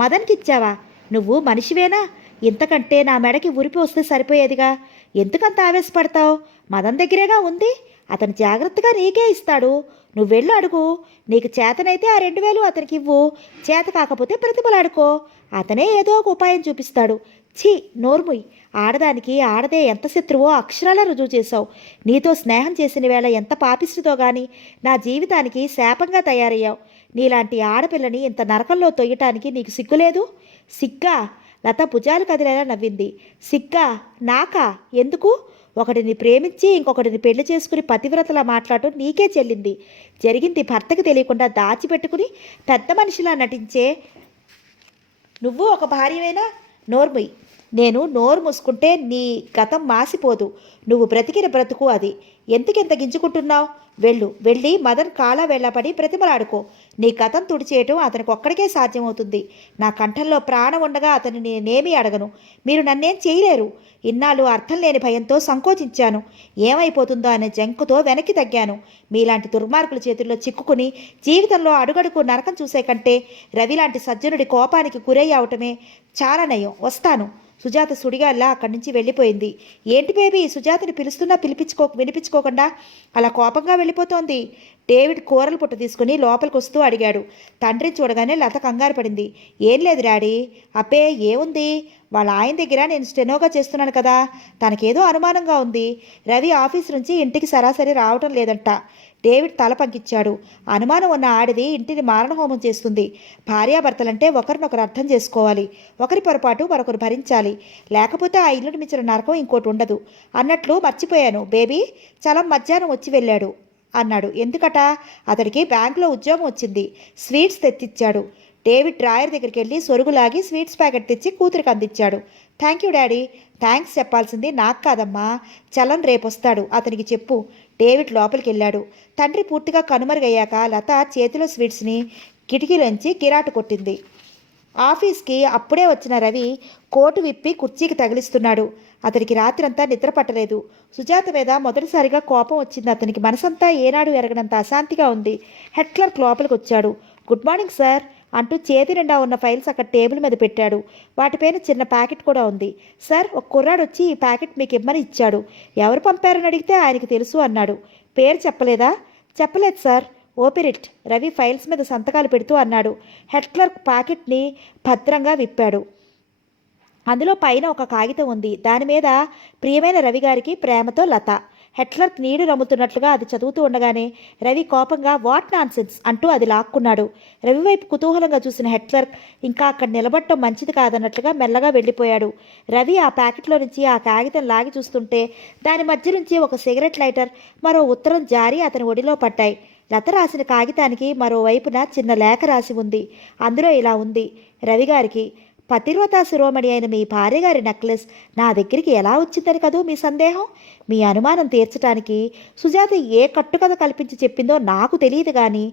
మదన్కి ఇచ్చావా? నువ్వు మనిషివేనా? ఇంతకంటే నా మెడకి ఉరిపి వస్తే సరిపోయేదిగా. ఎందుకంత ఆవేశపడతావు? మదన్ దగ్గరేగా ఉంది. అతను జాగ్రత్తగా నీకే ఇస్తాడు. నువ్వు వెళ్ళు, అడుగు. నీకు చేతనైతే ఆ 2000 అతనికి ఇవ్వు. చేత కాకపోతే ప్రతిమలాడుకో. అతనే ఏదో ఒక ఉపాయం చూపిస్తాడు. ఛీ, నోర్ముయ్. ఆడదానికి ఆడదే ఎంత శత్రువో అక్షరాలా రుజువు చేశావు. నీతో స్నేహం చేసిన వేళ ఎంత పాపిష్టితో గాని నా జీవితానికి శాపంగా తయారయ్యావు. నీలాంటి ఆడపిల్లని ఇంత నరకంలో తొయ్యటానికి నీకు సిగ్గులేదు? సిగ్గా? లత భుజాలు కదిలేలా నవ్వింది. సిగ్గా? నాకా? ఎందుకు? ఒకటిని ప్రేమించి ఇంకొకటిని పెళ్లి చేసుకుని పతివ్రతలా మాట్లాడటం నీకే చెల్లింది. జరిగింది భర్తకి తెలియకుండా దాచిపెట్టుకుని పెద్ద మనిషిలా నటించే నువ్వు ఒక భార్యవేనా? నోర్ముయ్. నేను నోరు మూసుకుంటే నీ గతం మాసిపోదు. నువ్వు బ్రతికిన బ్రతుకు అది. ఎందుకెంత గింజుకుంటున్నావు? వెళ్ళి మదన్ కాళ్ళ వెళ్ళపడి ప్రతిమలాడుకో. నీ గతం తుడిచేయటం అతనికి ఒక్కడికే సాధ్యమవుతుంది. నా కంఠంలో ప్రాణం ఉండగా అతన్ని నేనేమీ అడగను. మీరు నన్నేం చేయలేరు. ఇన్నాళ్ళు అర్థం లేని భయంతో సంకోచించాను. ఏమైపోతుందో అనే జంకుతో వెనక్కి తగ్గాను. మీలాంటి దుర్మార్గుల చేతుల్లో చిక్కుకుని జీవితంలో అడుగడుకు నరకం చూసే కంటే రవిలాంటి సజ్జనుడి కోపానికి గురై అవటమే చాలా నయం. వస్తాను. సుజాత సుడిగాల్లా అక్కడి నుంచి వెళ్ళిపోయింది. ఏంటి బేబీ, సుజాతని పిలుస్తున్నా వినిపించుకోకుండా అలా కోపంగా వెళ్ళిపోతోంది? డేవిడ్ కూరల పుట్ట తీసుకుని లోపలికి వస్తూ అడిగాడు. తండ్రిని చూడగానే లత కంగారు పడింది. ఏం లేదు డాడీ. అబ్బే ఏముంది, వాళ్ళ ఆయన దగ్గర నేను స్టెనోగా చేస్తున్నాను కదా, తనకేదో అనుమానంగా ఉంది. రవి ఆఫీస్ నుంచి ఇంటికి సరాసరి రావటం లేదంట. డేవిడ్ తల పంకిచ్చాడు. అనుమానం ఉన్న ఆడిది ఇంటిని మారణహోమం చేస్తుంది. భార్యాభర్తలంటే ఒకరినొకరు అర్థం చేసుకోవాలి. ఒకరి పొరపాటు మరొకరు భరించాలి. లేకపోతే ఆ ఇల్లుని మించిన నరకం ఇంకోటి ఉండదు. అన్నట్లు మర్చిపోయాను బేబీ, చలం మధ్యాహ్నం వచ్చి వెళ్ళాడు అన్నాడు. ఎందుకట? అతడికి బ్యాంకులో ఉద్యోగం వచ్చింది. స్వీట్స్ తెచ్చిచ్చాడు. డేవిడ్ డ్రాయర్ దగ్గరికి వెళ్ళి సొరుగులాగి స్వీట్స్ ప్యాకెట్ తెచ్చి కూతురికి అందించాడు. Thank you daddy. థ్యాంక్స్ చెప్పాల్సింది నాకు కాదమ్మా, చలన్ రేపొస్తాడు, అతనికి చెప్పు. డేవిడ్ లోపలికి వెళ్ళాడు. తండ్రి పూర్తిగా కనుమరుగయ్యాక లత చేతిలో స్వీట్స్ని కిటికీలోంచి గిరాటు కొట్టింది. ఆఫీస్కి అప్పుడే వచ్చిన రవి కోటు విప్పి కుర్చీకి తగిలిస్తున్నాడు. అతనికి రాత్రంతా నిద్ర పట్టలేదు. సుజాత మీద మొదటిసారిగా కోపం వచ్చింది. అతనికి మనసంతా ఏనాడు ఎరగనంత అశాంతిగా ఉంది. హెడ్ క్లర్క్ లోపలికి వచ్చాడు. గుడ్ మార్నింగ్ సార్ అంటూ చేతి నిండా ఉన్న ఫైల్స్ అక్కడ టేబుల్ మీద పెట్టాడు. వాటిపైన చిన్న ప్యాకెట్ కూడా ఉంది. సార్, ఒక కుర్రాడు వచ్చి ఈ ప్యాకెట్ మీకు ఇమ్మని ఇచ్చాడు. ఎవరు పంపారని అడిగితే ఆయనకి తెలుసు అన్నాడు. పేరు చెప్పలేదా? చెప్పలేదు sir. Open it, Ravi files మీద సంతకాలు పెడుతూ అన్నాడు. హెడ్ క్లర్క్ ప్యాకెట్ని భద్రంగా విప్పాడు. అందులో పైన ఒక కాగితం ఉంది. దాని మీద ప్రియమైన రవి గారికి ప్రేమతో లత. హెడ్ క్లర్క్ నీడు రమ్ముతున్నట్లుగా అది చదువుతూ ఉండగానే రవి కోపంగా వాట్ నాన్ సెన్స్ అంటూ అది లాక్కున్నాడు. రవి వైపు కుతూహలంగా చూసిన హెడ్ క్లర్క్ ఇంకా అక్కడ నిలబడటం మంచిది కాదన్నట్లుగా మెల్లగా వెళ్ళిపోయాడు. రవి ఆ ప్యాకెట్లో నుంచి ఆ కాగితం లాగి చూస్తుంటే దాని మధ్య నుంచి ఒక సిగరెట్ లైటర్, మరో ఉత్తరం జారి అతని ఒడిలో పడ్డాయి. లత రాసిన కాగితానికి మరోవైపున చిన్న లేఖ రాసి ఉంది. అందులో ఇలా ఉంది. రవి గారికి, పతివ్రతా శిరోమణి అయిన మీ భార్యగారి నెక్లెస్ నా దగ్గరికి ఎలా వచ్చిందని కదూ మీ సందేహం. మీ అనుమానం తీర్చడానికి సుజాత ఏ కట్టుకథ కల్పించి చెప్పిందో నాకు తెలియదు, కానీ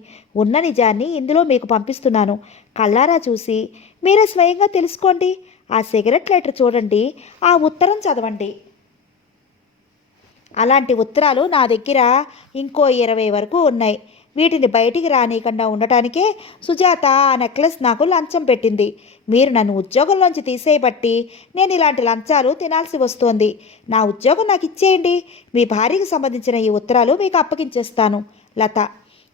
ఉన్న నిజాన్ని ఇందులో మీకు పంపిస్తున్నాను. కళ్ళారా చూసి మీరే స్వయంగా తెలుసుకోండి. ఆ సిగరెట్ లైటర్ చూడండి, ఆ ఉత్తరం చదవండి. అలాంటి ఉత్తరాలు నా దగ్గర ఇంకో 20 వరకు ఉన్నాయి. వీటిని బయటికి రానియకుండా ఉండటానికే సుజాత ఆ నెక్లెస్ నాకు లంచం పెట్టింది. మీరు నన్ను ఉద్యోగంలోంచి తీసేయబట్టి నేను ఇలాంటి లంచాలు తినాల్సి వస్తోంది. నా ఉద్యోగం నాకు ఇచ్చేయండి. మీ భార్యకు సంబంధించిన ఈ ఉత్తరాలు మీకు అప్పగించేస్తాను. లత.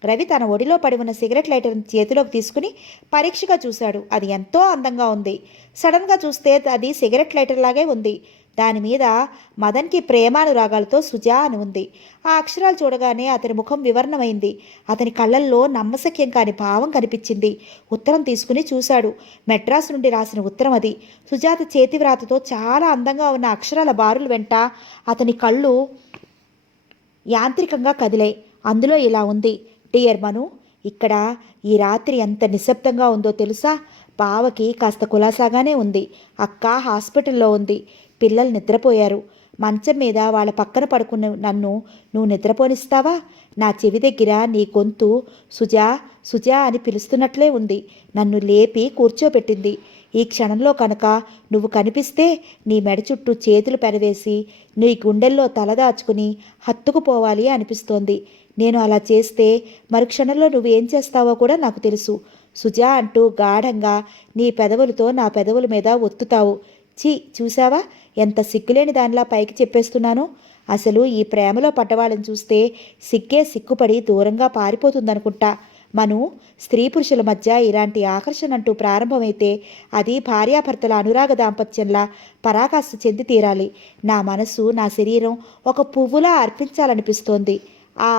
రవి తన ఒడిలో పడి ఉన్న సిగరెట్ లైటర్ని చేతిలోకి తీసుకుని పరీక్షగా చూశాడు. అది ఎంతో అందంగా ఉంది. సడన్గా చూస్తే అది సిగరెట్ లైటర్ లాగే ఉంది. దాని మీద మదన్కి ప్రేమానురాగాలతో సుజా అని ఉంది. ఆ అక్షరాలు చూడగానే అతని ముఖం వివర్ణమైంది. అతని కళ్ళల్లో నమ్మశక్యం కాని భావం కనిపించింది. ఉత్తరం తీసుకుని చూశాడు. మెడ్రాస్ నుండి రాసిన ఉత్తరం అది. సుజాత చేతివ్రాతతో చాలా అందంగా ఉన్న అక్షరాల బారుల వెంట అతని కళ్ళు యాంత్రికంగా కదిలాయి. అందులో ఇలా ఉంది. డియర్ మను, ఇక్కడ ఈ రాత్రి ఎంత నిశ్శబ్దంగా ఉందో తెలుసా? బావకి కాస్త కులాసాగానే ఉంది. అక్క హాస్పిటల్లో ఉంది. పిల్లలు నిద్రపోయారు. మంచం మీద వాళ్ళ పక్కన పడుకున్న నన్ను నువ్వు నిద్రపోనిస్తావా? నా చెవి దగ్గర నీ గొంతు సుజా సుజా అని పిలుస్తున్నట్లే ఉంది. నన్ను లేపి కూర్చోబెట్టింది. ఈ క్షణంలో కనుక నువ్వు కనిపిస్తే నీ మెడ చుట్టూ చేతులు పెరవేసి నీ గుండెల్లో తలదాచుకుని హత్తుకుపోవాలి అనిపిస్తోంది. నేను అలా చేస్తే మరుక్షణంలో నువ్వు ఏం చేస్తావో కూడా నాకు తెలుసు. సుజా అంటూ గాఢంగా నీ పెదవులతో నా పెదవుల మీద ఒత్తుతావు. చూసావా ఎంత సిగ్గులేని దానిలా పైకి చెప్పేస్తున్నాను. అసలు ఈ ప్రేమలో పడ్డవాళ్ళని చూస్తే సిగ్గుపడి దూరంగా పారిపోతుందనుకుంటా. మను, స్త్రీ పురుషుల మధ్య ఇలాంటి ఆకర్షణ అంటూ ప్రారంభమైతే అది భార్యాభర్తల అనురాగ దాంపత్యంలా పరాకాష్ఠ చెంది తీరాలి. నా మనసు, నా శరీరం ఒక పువ్వులా అర్పించాలనిపిస్తోంది. ఆ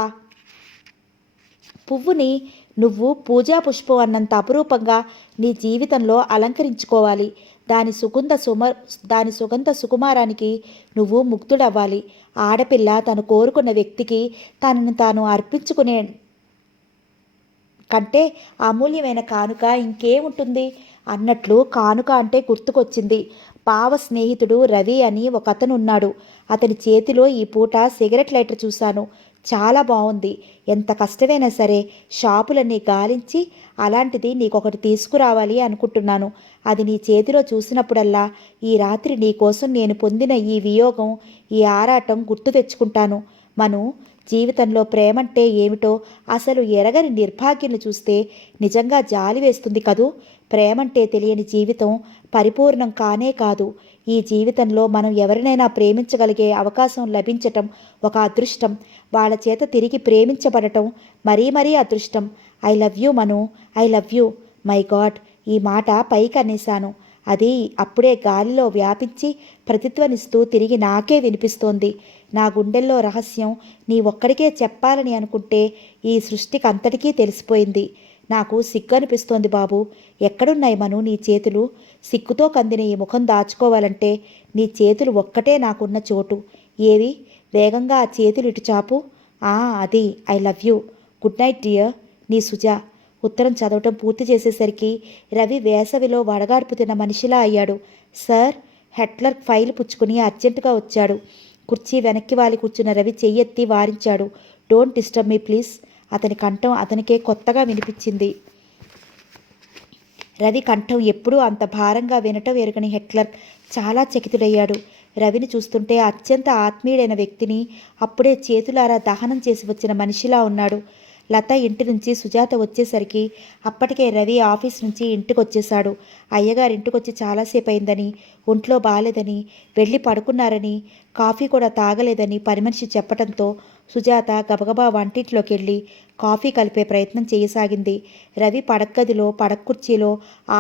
పువ్వుని నువ్వు పూజా పుష్పం అన్నంత అపురూపంగా నీ జీవితంలో అలంకరించుకోవాలి. దాని సుగంధ సుకుమారానికి నువ్వు ముగ్ధుడవ్వాలి. ఆడపిల్ల తను కోరుకున్న వ్యక్తికి తనను తాను అర్పించుకునే కంటే అమూల్యమైన కానుక ఇంకేముంటుంది అన్నట్లు కానుక అంటే గుర్తుకొచ్చింది. పావ స్నేహితుడు రవి అని ఒక అతను ఉన్నాడు. అతని చేతిలో ఈ పూట సిగరెట్ లైటర్ చూశాను. చాలా బాగుంది. ఎంత కష్టమైనా సరే షాపులన్నీ గాలించి అలాంటిది నీకొకటి తీసుకురావాలి అనుకుంటున్నాను. అది నీ చేతిలో చూసినప్పుడల్లా ఈ రాత్రి నీ కోసం నేను పొందిన ఈ వియోగం, ఈ ఆరాటం గుర్తు తెచ్చుకుంటాను. మను, జీవితంలో ప్రేమంటే ఏమిటో అసలు ఎరగని నిర్భాగ్యులను చూస్తే నిజంగా జాలి వేస్తుంది కదూ. ప్రేమంటే తెలియని జీవితం పరిపూర్ణం కానే కాదు. ఈ జీవితంలో మనం ఎవరినైనా ప్రేమించగలిగే అవకాశం లభించటం ఒక అదృష్టం. వాళ్ళ చేత తిరిగి ప్రేమించబడటం మరీ మరీ అదృష్టం. I love you Manu, I love you. My God, ఈ మాట పైకి అనేశాను. అది అప్పుడే గాలిలో వ్యాపించి ప్రతిధ్వనిస్తూ తిరిగి నాకే వినిపిస్తోంది. నా గుండెల్లో రహస్యం నీ ఒక్కడికే చెప్పాలని అనుకుంటే ఈ సృష్టికి అంతటికీ తెలిసిపోయింది. నాకు సిగ్గు అనిపిస్తోంది బాబు. ఎక్కడున్నాయి మను నీ చేతులు? సిగ్గుతో కందిన ఈ ముఖం దాచుకోవాలంటే నీ చేతులు ఒక్కటే నాకున్న చోటు. ఏవి? వేగంగా ఆ చేతులు ఇటు చాపు. అది I love you. Good night dear. నీ సుజా. ఉత్తరం చదవటం పూర్తి చేసేసరికి రవి వేసవిలో వడగాడ్పు తిన్న మనిషిలా అయ్యాడు. సార్, హెట్లర్ ఫైల్ పుచ్చుకుని అర్జెంటుగా వచ్చాడు. కుర్చీ వెనక్కి వాలి కూర్చున్న రవి చెయ్యెత్తి వారించాడు. Don't disturb me please. అతని కంఠం అతనికే కొత్తగా వినిపించింది. రవి కంఠం ఎప్పుడూ అంత భారంగా వినటం ఎరుగని హెట్లర్ చాలా చకితుడయ్యాడు. రవిని చూస్తుంటే అత్యంత ఆత్మీయుడైన వ్యక్తిని అప్పుడే చేతులారా దహనం చేసి వచ్చిన మనిషిలా ఉన్నాడు. లత ఇంటి నుంచి సుజాత వచ్చేసరికి అప్పటికే రవి ఆఫీస్ నుంచి ఇంటికి వచ్చేశాడు. అయ్యగారు ఇంటికొచ్చి చాలాసేపు అయిందని, ఒంట్లో బాలేదని, వెళ్ళి పడుకున్నారని, కాఫీ కూడా తాగలేదని పనిమనిషి చెప్పడంతో సుజాత గబగబా వంటింట్లోకి వెళ్ళి కాఫీ కలిపే ప్రయత్నం చేయసాగింది. రవి పడగ్గదిలో పడక్కుర్చీలో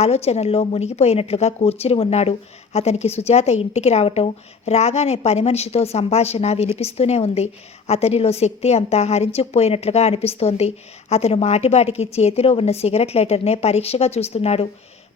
ఆలోచనల్లో మునిగిపోయినట్లుగా కూర్చుని ఉన్నాడు. అతనికి సుజాత ఇంటికి రావటం, రాగానే పనిమనిషితో సంభాషణ వినిపిస్తూనే ఉంది. అతనిలో శక్తి అంతా హరించుకుపోయినట్లుగా అనిపిస్తోంది. అతను మాటిబాటికి చేతిలో ఉన్న సిగరెట్ లైటర్నే పరీక్షగా చూస్తున్నాడు.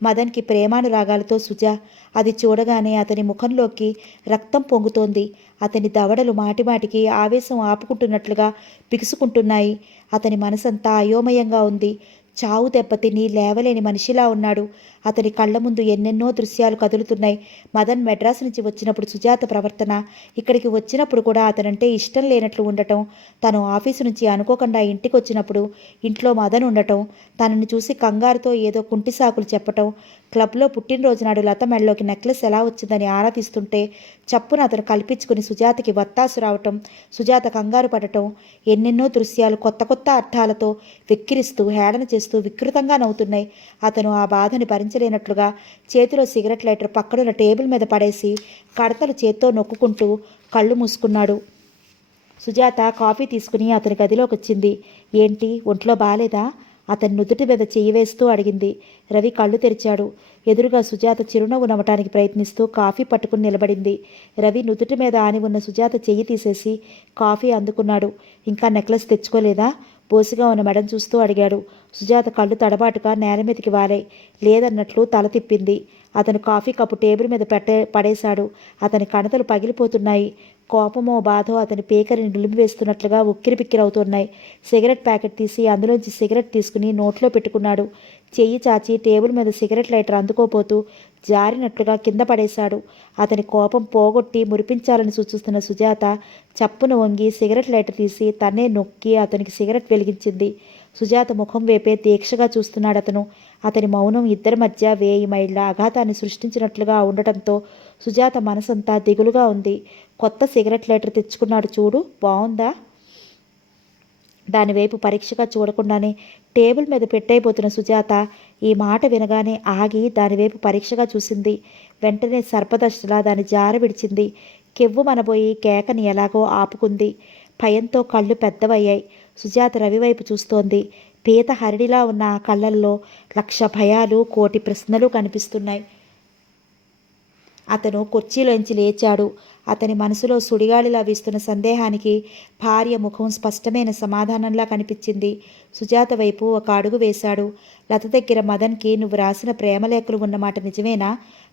మదన్కి ప్రేమానురాగాలతో సుజా. అది చూడగానే అతని ముఖంలోకి రక్తం పొంగుతోంది. అతని దవడలు మాటిమాటికి ఆవేశం ఆపుకుంటున్నట్లుగా బిగుసుకుంటున్నాయి. అతని మనసంతా అయోమయంగా ఉంది. చావు దెబ్బతిని లేవలేని మనిషిలా ఉన్నాడు. అతని కళ్ళ ముందు ఎన్నెన్నో దృశ్యాలు కదులుతున్నాయి. మదన్ మెడ్రాస్ నుంచి వచ్చినప్పుడు సుజాత ప్రవర్తన, ఇక్కడికి వచ్చినప్పుడు కూడా అతనంటే ఇష్టం లేనట్లు ఉండటం, తను ఆఫీసు నుంచి అనుకోకుండా ఇంటికి వచ్చినప్పుడు ఇంట్లో మదన్ ఉండటం, తనని చూసి కంగారుతో ఏదో కుంటి సాకులు చెప్పటం, క్లబ్లో పుట్టినరోజు నాడు లత మెళ్ళలోకి నెక్లెస్ ఎలా వచ్చిందని ఆరా తీస్తుంటే చప్పున అతను కల్పించుకుని సుజాతకి వత్తాసు రావటం, సుజాత కంగారు పడటం, ఎన్నెన్నో దృశ్యాలు కొత్త కొత్త అర్థాలతో వెక్కిరిస్తూ హేళన చేస్తూ వికృతంగా నవ్వుతున్నాయి. అతను ఆ బాధని భరించలేనట్లుగా చేతిలో సిగరెట్ లైటర్ పక్కనున్న టేబుల్ మీద పడేసి కడతలు చేత్తో నొక్కుంటూ కళ్ళు మూసుకున్నాడు. సుజాత కాఫీ తీసుకుని అతని గదిలోకి వచ్చింది. ఏంటి, ఒంట్లో బాలేదా? అతని నుదుటి మీద చెయ్యి వేస్తూ అడిగింది. రవి కళ్ళు తెరిచాడు. ఎదురుగా సుజాత చిరునవ్వు నవ్వటానికి ప్రయత్నిస్తూ కాఫీ పట్టుకుని నిలబడింది. రవి నుదుటి మీద ఆని ఉన్న సుజాత చెయ్యి తీసేసి కాఫీ అందుకున్నాడు. ఇంకా నెక్లెస్ తెచ్చుకోలేదా? బోసిగా ఉన్న మెడను చూస్తూ అడిగాడు. సుజాత కళ్ళు తడబాటుగా నేల మీదకి వాలాయి. లేదన్నట్లు తల తిప్పింది. అతను కాఫీ కప్పు టేబుల్ మీద పడేశాడు. అతని కణతలు పగిలిపోతున్నాయి. కోపమో బాధో అతని పేకరిని నిలిపివేస్తున్నట్లుగా ఉక్కిరిబిక్కిరవుతున్నాయి. సిగరెట్ ప్యాకెట్ తీసి అందులోంచి సిగరెట్ తీసుకుని నోట్లో పెట్టుకున్నాడు. చెయ్యి చాచి టేబుల్ మీద సిగరెట్ లైటర్ అందుకోపోతూ జారినట్లుగా కింద పడేశాడు. అతని కోపం పోగొట్టి మురిపించాలని సూచిస్తున్న సుజాత చప్పున వంగి సిగరెట్ లైటర్ తీసి తన్నే నొక్కి అతనికి సిగరెట్ వెలిగించింది. సుజాత ముఖం వైపే దీక్షగా చూస్తున్నాడు అతను. అతని మౌనం ఇద్దరి మధ్య 1000 మైళ్ళ అఘాతాన్ని సృష్టించినట్లుగా ఉండటంతో సుజాత మనసంతా దిగులుగా ఉంది. కొత్త సిగరెట్ లైటర్ తెచ్చుకున్నాడు చూడు, బాగుందా? దానివైపు పరీక్షగా చూడకుండానే టేబుల్ మీద పెట్టయిపోతున్న సుజాత ఈ మాట వినగానే ఆగి దానివైపు పరీక్షగా చూసింది. వెంటనే సర్పదష్టలా దాని జార విడిచింది. కెవ్వు మనబోయి కేకని ఎలాగో ఆపుకుంది. భయంతో కళ్ళు పెద్దవయ్యాయి. సుజాత రవివైపు చూస్తోంది. పీత హరిడిలా ఉన్న ఆ కళ్ళల్లో 1,00,000 భయాలు, 1,00,00,000 ప్రశ్నలు కనిపిస్తున్నాయి. అతను కుర్చీలోంచి లేచాడు. అతని మనసులో సుడిగాలిలా వీస్తున్న సందేహానికి భార్య ముఖం స్పష్టమైన సమాధానంలా కనిపించింది. సుజాత వైపు ఒక అడుగు వేశాడు. లత దగ్గర మదన్కి నువ్వు రాసిన ప్రేమలేఖలు ఉన్నమాట నిజమేనా?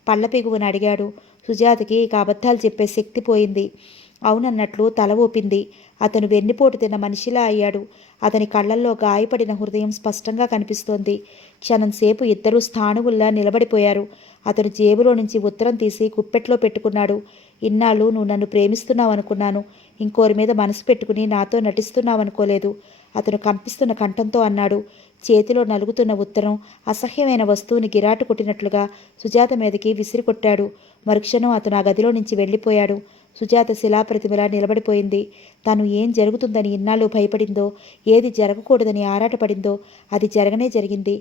పళ్ళపిగువని అడిగాడు. సుజాతకి ఇక అబద్ధాలు చెప్పే శక్తి పోయింది. అవునన్నట్లు తల ఊపింది. అతను వెన్నుపోటు తిన్న మనిషిలా అయ్యాడు. అతని కళ్ళల్లో గాయపడిన హృదయం స్పష్టంగా కనిపిస్తోంది. క్షణంసేపు ఇద్దరూ స్థాణువుల్లా నిలబడిపోయారు. అతను జేబులో నుంచి ఉత్తరం తీసి కుప్పెట్లో పెట్టుకున్నాడు. ఇన్నాళ్ళు నువ్వు నన్ను ప్రేమిస్తున్నావనుకున్నాను. ఇంకోరి మీద మనసు పెట్టుకుని నాతో నటిస్తున్నావనుకోలేదు. అతను కంపిస్తున్న కంఠంతో అన్నాడు. చేతిలో నలుగుతున్న ఉత్తరం అసహ్యమైన వస్తువుని గిరాటు కొట్టినట్లుగా సుజాత మీదకి విసిరికొట్టాడు. మరుక్షణం అతను ఆ గదిలో నుంచి వెళ్ళిపోయాడు. సుజాత శిలాప్రతిమలా నిలబడిపోయింది. తాను ఏం జరుగుతుందని ఇన్నాళ్ళు భయపడిందో, ఏది జరగకూడదని ఆరాటపడిందో అది జరగనే జరిగింది.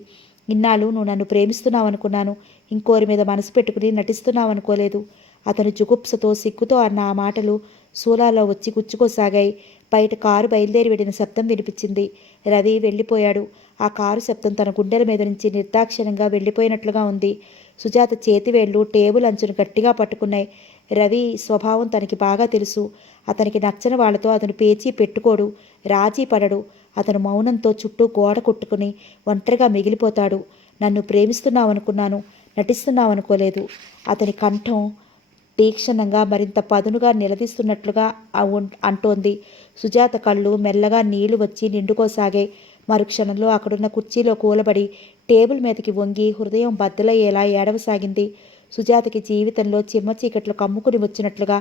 ఇన్నాళ్ళు నువ్వు నన్ను ప్రేమిస్తున్నావనుకున్నాను. ఇంకోరి మీద మనసు పెట్టుకుని నటిస్తున్నావనుకోలేదు. అతను జుగుప్సతో సిగ్గుతో అన్న ఆ మాటలు శూలాల్లో వచ్చి గుచ్చుకోసాగాయి. బయట కారు బయలుదేరి వెళ్ళిన శబ్దం వినిపించింది. రవి వెళ్ళిపోయాడు. ఆ కారు శబ్దం తన గుండెల మీద నుంచి నిర్దాక్షిణ్యంగా వెళ్ళిపోయినట్లుగా ఉంది. సుజాత చేతివేళ్లు టేబుల్ అంచును గట్టిగా పట్టుకున్నాయి. రవి స్వభావం తనకి బాగా తెలుసు. అతనికి నచ్చని వాళ్లతో అతను పేచీ పెట్టుకోడు, రాజీ పడడు. అతను మౌనంతో చుట్టూ గోడ కొట్టుకుని ఒంటరిగా మిగిలిపోతాడు. నన్ను ప్రేమిస్తున్నావనుకున్నాను, నటిస్తున్నావనుకోలేదు. అతని కంఠం తీక్షణంగా మరింత పదునుగా నిలదీస్తున్నట్లుగా అంటోంది. సుజాత కళ్ళు మెల్లగా నీళ్లు వచ్చి నిండుకోసాగాయి. మరుక్షణంలో అక్కడున్న కుర్చీలో కూలబడి టేబుల్ మీదకి వంగి హృదయం బద్దలయ్యేలా ఏడవసాగింది. సుజాతకి జీవితంలో చిమ్మ చీకట్లు కమ్ముకుని వచ్చినట్లుగా,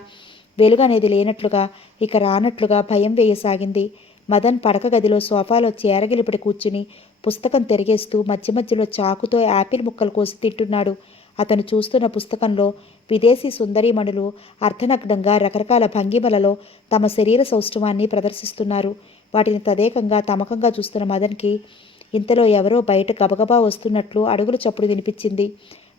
వెలుగనేది లేనట్లుగా, ఇక రానట్లుగా భయం వేయసాగింది. మదన్ పడక గదిలో సోఫాలో చేరగిలిపడి కూర్చుని పుస్తకం తిరిగేస్తూ మధ్య మధ్యలో చాకుతో యాపిల్ ముక్కలు కోసి తింటున్నాడు. అతను చూస్తున్న పుస్తకంలో విదేశీ సుందరీమణులు అర్ధనగ్నంగా రకరకాల భంగిమలలో తమ శరీర సౌష్ఠవాన్ని ప్రదర్శిస్తున్నారు. వాటిని తదేకంగా తమకంగా చూస్తున్న మదన్కి ఇంతలో ఎవరో బయట గబగబా వస్తున్నట్లు అడుగుల చప్పుడు వినిపించింది.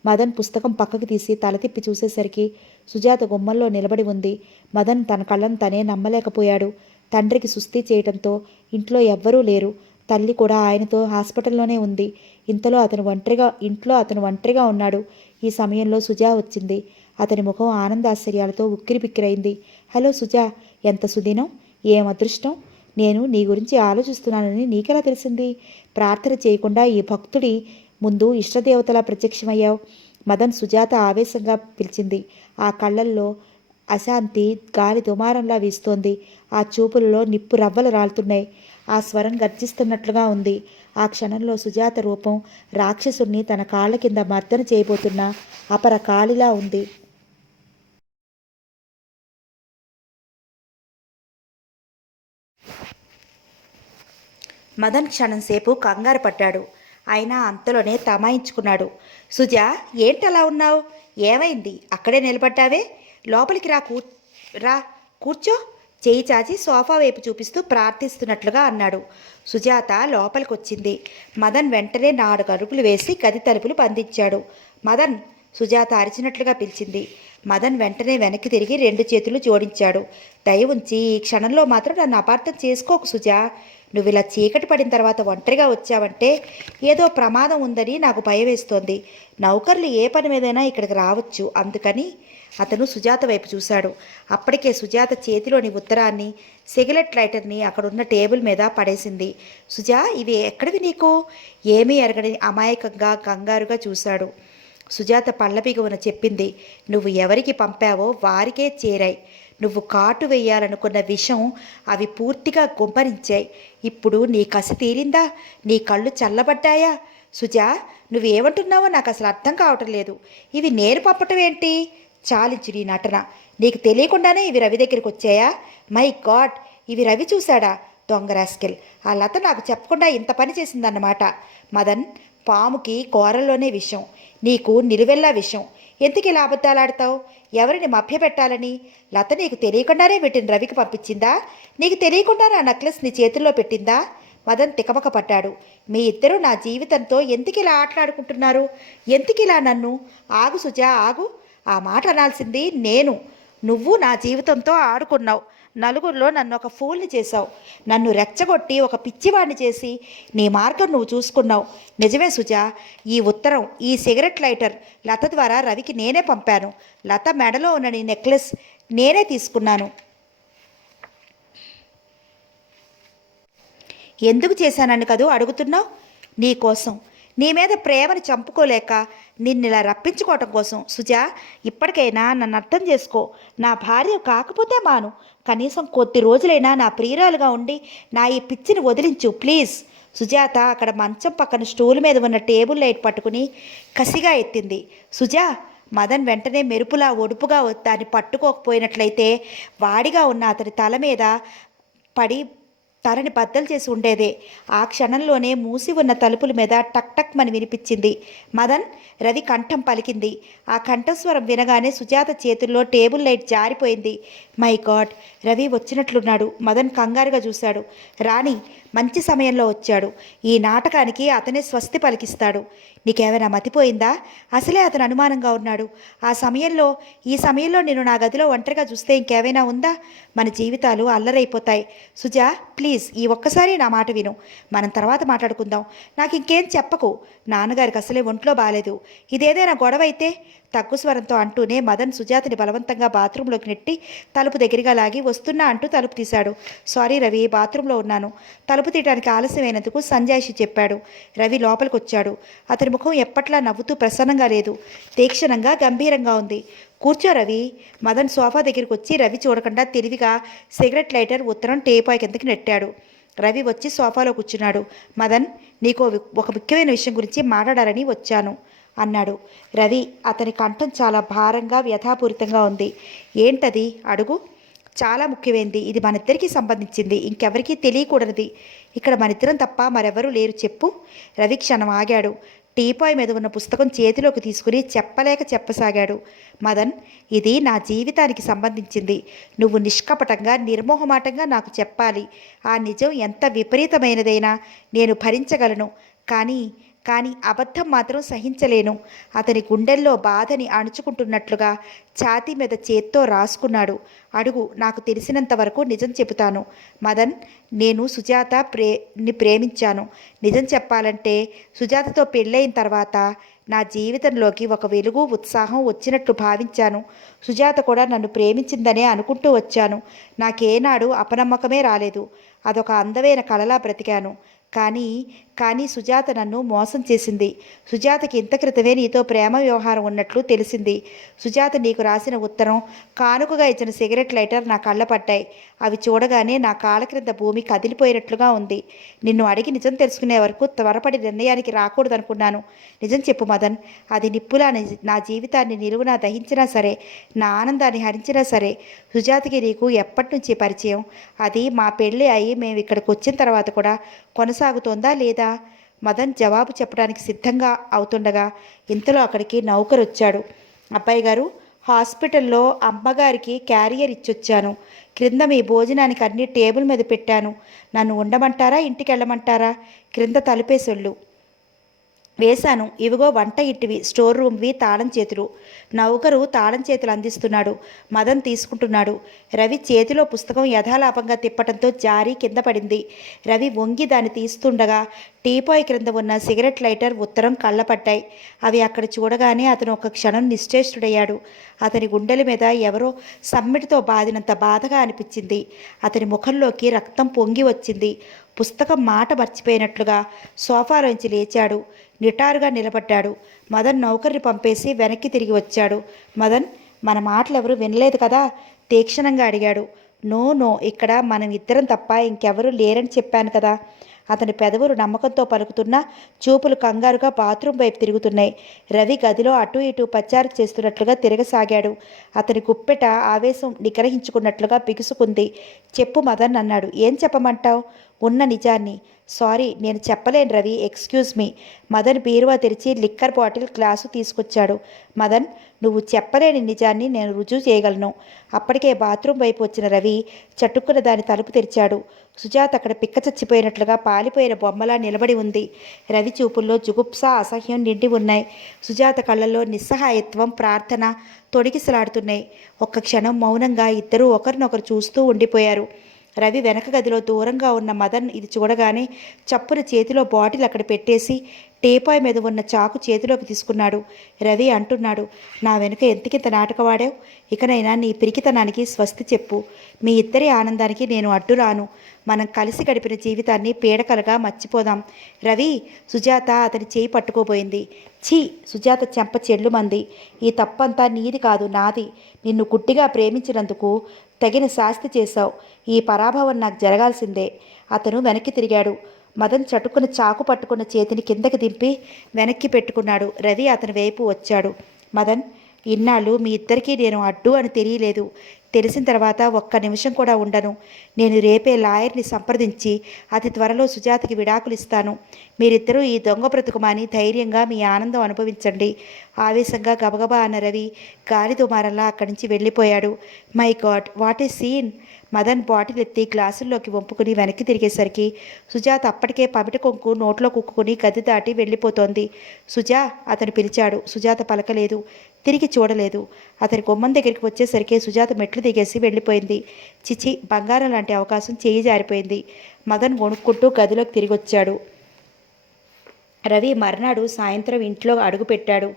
మదన్ పుస్తకం పక్కకి తీసి తల తిప్పి చూసేసరికి సుజాత గుమ్మంలో నిలబడి ఉంది. మదన్ తన కళ్ళను తనే నమ్మలేకపోయాడు. తండ్రికి సుస్థి చేయడంతో ఇంట్లో ఎవ్వరూ లేరు. తల్లి కూడా ఆయనతో హాస్పిటల్లోనే ఉంది. ఇంతలో అతను ఒంటరిగా ఉన్నాడు. ఈ సమయంలో సుజా వచ్చింది. అతని ముఖం ఆనందాశ్చర్యాలతో ఉక్కిరిబిక్కిరైంది. హలో సుజా, ఎంత సుదినం, ఏం అదృష్టం. నేను నీ గురించి ఆలోచిస్తున్నానని నీకెలా తెలిసింది? ప్రార్థన చేయకుండా ఈ భక్తుడి ముందు ఇష్టదేవతలా ప్రత్యక్షమయ్యావు. మదన్ సుజాత ఆవేశంగా పిలిచింది. ఆ కళ్ళల్లో అశాంతి గాలి దుమారంలా వీస్తోంది. ఆ చూపులలో నిప్పు రవ్వలు రాలుతున్నాయి. ఆ స్వరం గర్జిస్తున్నట్లుగా ఉంది. ఆ క్షణంలో సుజాత రూపం రాక్షసుణ్ణి తన కాళ్ళ కింద మర్దన చేయబోతున్న అపర కాళిలా ఉంది. మదన్ క్షణంసేపు కంగారు పడ్డాడు. అయినా అంతలోనే తమాయించుకున్నాడు. సుజా, ఏంటలా ఉన్నావు? ఏమైంది? అక్కడే నిలబడ్డావే? లోపలికి రా కూర్చో, చేయి చాచి సోఫా వైపు చూపిస్తూ ప్రార్థిస్తున్నట్లుగా అన్నాడు. సుజాత లోపలికొచ్చింది. మదన్ వెంటనే 4 అడుగులు వేసి గది తలుపులు బంధించాడు. మదన్, సుజాత అరిచినట్లుగా పిలిచింది. మదన్ వెంటనే వెనక్కి తిరిగి 2 చేతులు జోడించాడు. దయ ఉంచి ఈ క్షణంలో మాత్రం నన్ను అపార్థం చేసుకోకు సుజా. నువ్వు ఇలా చీకటి పడిన తర్వాత ఒంటరిగా వచ్చావంటే ఏదో ప్రమాదం ఉందని నాకు భయం వేస్తోంది. నౌకర్లు ఏ పని మీదైనా ఇక్కడికి రావచ్చు, అందుకని. అతను సుజాత వైపు చూశాడు. అప్పటికే సుజాత చేతిలోని ఉత్తరాన్ని, సిగరెట్ లైటర్ని అక్కడున్న టేబుల్ మీద పడేసింది. సుజా, ఇవి ఎక్కడివి నీకు? ఏమీ ఎరగని అమాయకంగా కంగారుగా చూశాడు. సుజాత పళ్ళబిగువన చెప్పింది. నువ్వు ఎవరికి పంపావో వారికే చేరాయి. నువ్వు కాటు వేయాలనుకున్న విషం అవి పూర్తిగా గుంపరించాయి. ఇప్పుడు నీ కసి తీరిందా? నీ కళ్ళు చల్లబడ్డాయా? సుజా, నువ్వేమంటున్నావో నాకు అసలు అర్థం కావటం లేదు. ఇవి నేను పంపటం ఏంటి? చాలించు నీ నటన. నీకు తెలియకుండానే ఇవి రవి దగ్గరికి వచ్చాయా? మై గాడ్, ఇవి రవి చూశాడా? దొంగ రాస్కెల్. ఆ లత నాకు చెప్పకుండా ఇంత పని చేసిందన్నమాట. మదన్, పాముకి కూరల్లోనే విషం, నీకు నిలువెల్లా విషం. ఎందుకు ఇలా అబద్ధాలాడతావు? ఎవరిని మభ్యపెట్టాలని? లత నీకు తెలియకుండానే వీటిని రవికి పంపించిందా? నీకు తెలియకుండానే ఆ నెక్లెస్ నీ చేతుల్లో పెట్టిందా? మదన్ తికమక పడ్డాడు. మీ ఇద్దరూ నా జీవితంతో ఎందుకు ఇలా ఆటలాడుకుంటున్నారు? ఎందుకు ఇలా నన్ను? ఆగు సుజా, ఆగు. ఆ మాట అనాల్సింది నేను. నువ్వు నా జీవితంతో ఆడుకున్నావు. నలుగురిలో నన్ను ఒక ఫూల్ని చేశావు. నన్ను రెచ్చగొట్టి ఒక పిచ్చివాడిని చేసి నీ మార్గం నువ్వు చూసుకున్నావు. నిజమే సుజా, ఈ ఉత్తరం, ఈ సిగరెట్ లైటర్ లత ద్వారా రవికి నేనే పంపాను. లత మెడలో ఉన్న నీ నెక్లెస్ నేనే తీసుకున్నాను. ఎందుకు చేశానని కదూ అడుగుతున్నావు? నీకోసం, నీ మీద ప్రేమను చంపుకోలేక నిన్నిలా రప్పించుకోవటం కోసం. సుజా, ఇప్పటికైనా నన్ను అర్థం చేసుకో. నా భార్య కాకపోతే మాను, కనీసం కొద్ది రోజులైనా నా ప్రియురాలుగా ఉండి నా ఈ పిచ్చిని వదిలించు ప్లీజ్. సుజాత అక్కడ మంచం పక్కన స్టూల్ మీద ఉన్న టేబుల్ లైట్ పట్టుకుని కసిగా ఎత్తింది. సుజా, మదన్ వెంటనే మెరుపులా ఒడుపుగా దాన్ని పట్టుకోకపోయినట్లయితే వాడిగా ఉన్న అతని తల మీద పడి తనని బద్దలు చేసి ఉండేదే. ఆ క్షణంలోనే మూసి ఉన్న తలుపుల మీద టక్ టక్ మని వినిపించింది. మదన్, రవి కంఠం పలికింది. ఆ కంఠస్వరం వినగానే సుజాత చేతుల్లో టేబుల్ లైట్ జారిపోయింది. మై గాడ్, రవి వచ్చినట్లున్నాడు. మదన్ కంగారుగా చూశాడు. రాణి, మంచి సమయంలో వచ్చాడు. ఈ నాటకానికి అతనే స్వస్తి పలికిస్తాడు. నీకేమైనా మతిపోయిందా? అసలే అతను అనుమానంగా ఉన్నాడు. ఈ సమయంలో నేను నా గదిలో ఒంటరిగా చూస్తే ఇంకేమైనా ఉందా? మన జీవితాలు అల్లరైపోతాయి. సుజా, ప్లీజ్ ఈ ఒక్కసారి నా మాట విను. మనం తర్వాత మాట్లాడుకుందాం. నాకు ఇంకేం చెప్పకు. నాన్నగారికి అసలే ఒంట్లో బాలేదు. ఇదేదైనా గొడవ అయితే? తగ్గు స్వరంతో అంటూనే మదన్ సుజాతని బలవంతంగా బాత్రూంలోకి నెట్టి తలుపు దగ్గరగా లాగి వస్తున్నా అంటూ తలుపు తీశాడు. సారీ రవి, బాత్రూంలో ఉన్నాను. తలుపు తీయడానికి ఆలస్యమైనందుకు సంజాయిషి చెప్పాడు. రవి లోపలికి వచ్చాడు. అతని ముఖం ఎప్పట్లా నవ్వుతూ ప్రసన్నంగా లేదు, తీక్షణంగా గంభీరంగా ఉంది. కూర్చో రవి. మదన్ సోఫా దగ్గరికి వచ్చి రవి చూడకుండా తెలివిగా సిగరెట్ లైటర్ ఉత్తరం టేపాయ్ కిందకి నెట్టాడు. రవి వచ్చి సోఫాలో కూర్చున్నాడు. మదన్, నీకు ఒక ముఖ్యమైన విషయం గురించి మాట్లాడాలని వచ్చాను అన్నాడు. రవి, అతని కంఠం చాలా భారంగా వ్యథాపూరితంగా ఉంది. ఏంటది? అడుగు. చాలా ముఖ్యమైనది. ఇది మనిద్దరికీ సంబంధించింది. ఇంకెవరికీ తెలియకూడనిది. ఇక్కడ మనిద్దరం తప్ప మరెవరూ లేరు. చెప్పు. రవి క్షణం ఆగాడు. టీపాయ్ మీద ఉన్న పుస్తకం చేతిలోకి తీసుకుని చెప్పలేక చెప్పసాగాడు. మదన్, ఇది నా జీవితానికి సంబంధించింది. నువ్వు నిష్కపటంగా, నిర్మోహమాటంగా నాకు చెప్పాలి. ఆ నిజం ఎంత విపరీతమైనదైనా నేను భరించగలను. కానీ అబద్ధం మాత్రం సహించలేను. అతని గుండెల్లో బాధని అణుచుకుంటున్నట్లుగా ఛాతీ మీద చేత్తో రాసుకున్నాడు. అడుగు, నాకు తెలిసినంత వరకు నిజం చెబుతాను. మదన్, నేను సుజాతని ప్రేమించాను. నిజం చెప్పాలంటే సుజాతతో పెళ్ళైన తర్వాత నా జీవితంలోకి ఒక వెలుగు, ఉత్సాహం వచ్చినట్లు భావించాను. సుజాత కూడా నన్ను ప్రేమించిందనే అనుకుంటూ వచ్చాను. నాకేనాడు అపనమ్మకమే రాలేదు. అదొక అందమైన కలలా బ్రతికాను. కానీ సుజాత నన్ను మోసం చేసింది. సుజాతకి ఇంత క్రితమే నీతో ప్రేమ వ్యవహారం ఉన్నట్లు తెలిసింది. సుజాత నీకు రాసిన ఉత్తరం, కానుకగా ఇచ్చిన సిగరెట్ లైటర్ నా కళ్ళ పట్టాయి. అవి చూడగానే నా కాళ్ళ క్రింద భూమి కదిలిపోయినట్లుగా ఉంది. నిన్ను అడిగి నిజం తెలుసుకునే వరకు త్వరపడి నిర్ణయానికి రాకూడదనుకున్నాను. నిజం చెప్పు మదన్. అది నిప్పులా నా జీవితాన్ని నిలువునా దహించినా సరే, నా ఆనందాన్ని హరించినా సరే. సుజాతకి నీకు ఎప్పటి నుంచి పరిచయం? అది మా పెళ్ళి అయి మేము ఇక్కడికి వచ్చిన తర్వాత కూడా కొనసాగుతోందా లేదా? మదన్ జవాబు చెప్పడానికి సిద్ధంగా అవుతుండగా ఇంతలో అక్కడికి నౌకరు వచ్చాడు. అబ్బాయి గారు, హాస్పిటల్లో అమ్మగారికి క్యారియర్ ఇచ్చొచ్చాను. క్రింద మీ భోజనానికి అన్ని టేబుల్ మీద పెట్టాను. నన్ను ఉండమంటారా, ఇంటికి వెళ్ళమంటారా? క్రింద తలుపేసొళ్ళు వేశాను. ఇవిగో వంట ఇట్టివి, స్టోర్ రూమ్వి తాళం చేతులు. నౌకరు తాళం చేతులు అందిస్తున్నాడు. మదన్ తీసుకుంటున్నాడు. రవి చేతిలో పుస్తకం యథాలాపంగా తిప్పటంతో జారి కింద పడింది. రవి వంగి దాన్ని తీస్తుండగా టీపాయ్ క్రింద ఉన్న సిగరెట్ లైటర్, ఉత్తరం కళ్ళపట్టాయి. అవి అక్కడ చూడగానే అతను ఒక క్షణం నిశ్చేష్టుడయ్యాడు. అతని గుండెల మీద ఎవరో సమ్మిటితో బాదినంత బాధగా అనిపించింది. అతని ముఖంలోకి రక్తం పొంగి వచ్చింది. పుస్తకం మాట మర్చిపోయినట్లుగా సోఫాలోంచి లేచాడు. నిటారుగా నిలబడ్డాడు. మదన్ నౌకర్ని పంపేసి వెనక్కి తిరిగి వచ్చాడు. మదన్, మన మాటలు ఎవరు వినలేదు కదా? తీక్షణంగా అడిగాడు. నో, ఇక్కడ మనం ఇద్దరం తప్ప ఇంకెవరూ లేరని చెప్పాను కదా. అతని పెదవులు నమ్మకంతో పలుకుతున్నా చూపులు కంగారుగా బాత్రూం వైపు తిరుగుతున్నాయి. రవి గదిలో అటూ ఇటూ పచారు చేస్తున్నట్లుగా తిరగసాగాడు. అతని గుప్పెట ఆవేశం నిగ్రహించుకున్నట్లుగా బిగుసుకుంది. చెప్పు మదన్ అన్నాడు. ఏం చెప్పమంటావు? ఉన్న నిజాన్ని. సారీ, నేను చెప్పలేను రవి, ఎక్స్క్యూజ్ మీ. మదన్ బీరువా తెరిచి లిక్కర్ బాటిల్ గ్లాసు తీసుకొచ్చాడు. మదన్, నువ్వు చెప్పలేని నిజాన్ని నేను రుజువు చేయగలను. అప్పటికే బాత్రూం వైపు వచ్చిన రవి చటుక్కున దాని తలుపు తెరిచాడు. సుజాత అక్కడ పిక్క చచ్చిపోయినట్లుగా పాలిపోయిన బొమ్మలా నిలబడి ఉంది. రవి చూపుల్లో జుగుప్స, అసహ్యం నిండి ఉన్నాయి. సుజాత కళ్ళల్లో నిస్సహాయత్వం, ప్రార్థన తొడిగిసలాడుతున్నాయి. ఒక్క క్షణం మౌనంగా ఇద్దరూ ఒకరినొకరు చూస్తూ ఉండిపోయారు. రవి వెనక గదిలో దూరంగా ఉన్న మదన్ ఇది చూడగానే చప్పున చేతిలో బాటిల్ అక్కడ పెట్టేసి టీపాయ్ మీద ఉన్న చాకు చేతిలోకి తీసుకున్నాడు. రవి అంటున్నాడు, నా వెనుక ఎంతకింత నాటకవాడావు? ఇకనైనా నీ పిరికితనానికి స్వస్తి చెప్పు. మీ ఇద్దరి ఆనందానికి నేను అడ్డురాను. మనం కలిసి గడిపిన జీవితాన్ని పీడకలగా మర్చిపోదాం. రవి, సుజాత అతని చేయి పట్టుకోబోయింది. ఛీ! సుజాత చెంప చెల్లుమంది. ఈ తప్పంతా నీది కాదు, నాది. నిన్ను గుడ్డిగా ప్రేమించినందుకు తగిన శాస్తి చేశావు. ఈ పరాభవం నాకు జరగాల్సిందే. అతను వెనక్కి తిరిగాడు. మదన్ చటుక్కున చాకు పట్టుకున్న చేతిని కిందకి దింపి వెనక్కి పెట్టుకున్నాడు. రవి అతని వైపు వచ్చాడు. మదన్, ఇన్నాళ్ళు మీ ఇద్దరికీ నేను అడ్డు అని తెలియలేదు. తెలిసిన తర్వాత ఒక్క నిమిషం కూడా ఉండను. నేను రేపే లాయర్ని సంప్రదించి అతి త్వరలో సుజాతకి విడాకులు ఇస్తాను. మీరిద్దరూ ఈ దొంగ బ్రతుకుమాని ధైర్యంగా మీ ఆనందం అనుభవించండి. ఆవేశంగా గబగబా అన్న రవి గాలి దుమారంలా అక్కడి నుంచి వెళ్ళిపోయాడు. My God, what a scene! Madan bottle ఎత్తి గ్లాసుల్లోకి వంపుకుని వెనక్కి తిరిగేసరికి సుజాత అప్పటికే పమిట కొంకు నోట్లో కుక్కుని గది దాటి వెళ్ళిపోతోంది. సుజా, అతను పిలిచాడు. సుజాత పలకలేదు, తిరిగి చూడలేదు. అతని గుమ్మం దగ్గరికి వచ్చేసరికి సుజాత మెట్లు దిగేసి వెళ్ళిపోయింది. చిచి, బంగారం లాంటి అవకాశం చేయి జారిపోయింది. మదన్ వణుక్కుంటూ గదిలోకి తిరిగి వచ్చాడు. రవి మర్నాడు సాయంత్రం ఇంట్లో అడుగుపెట్టాడు.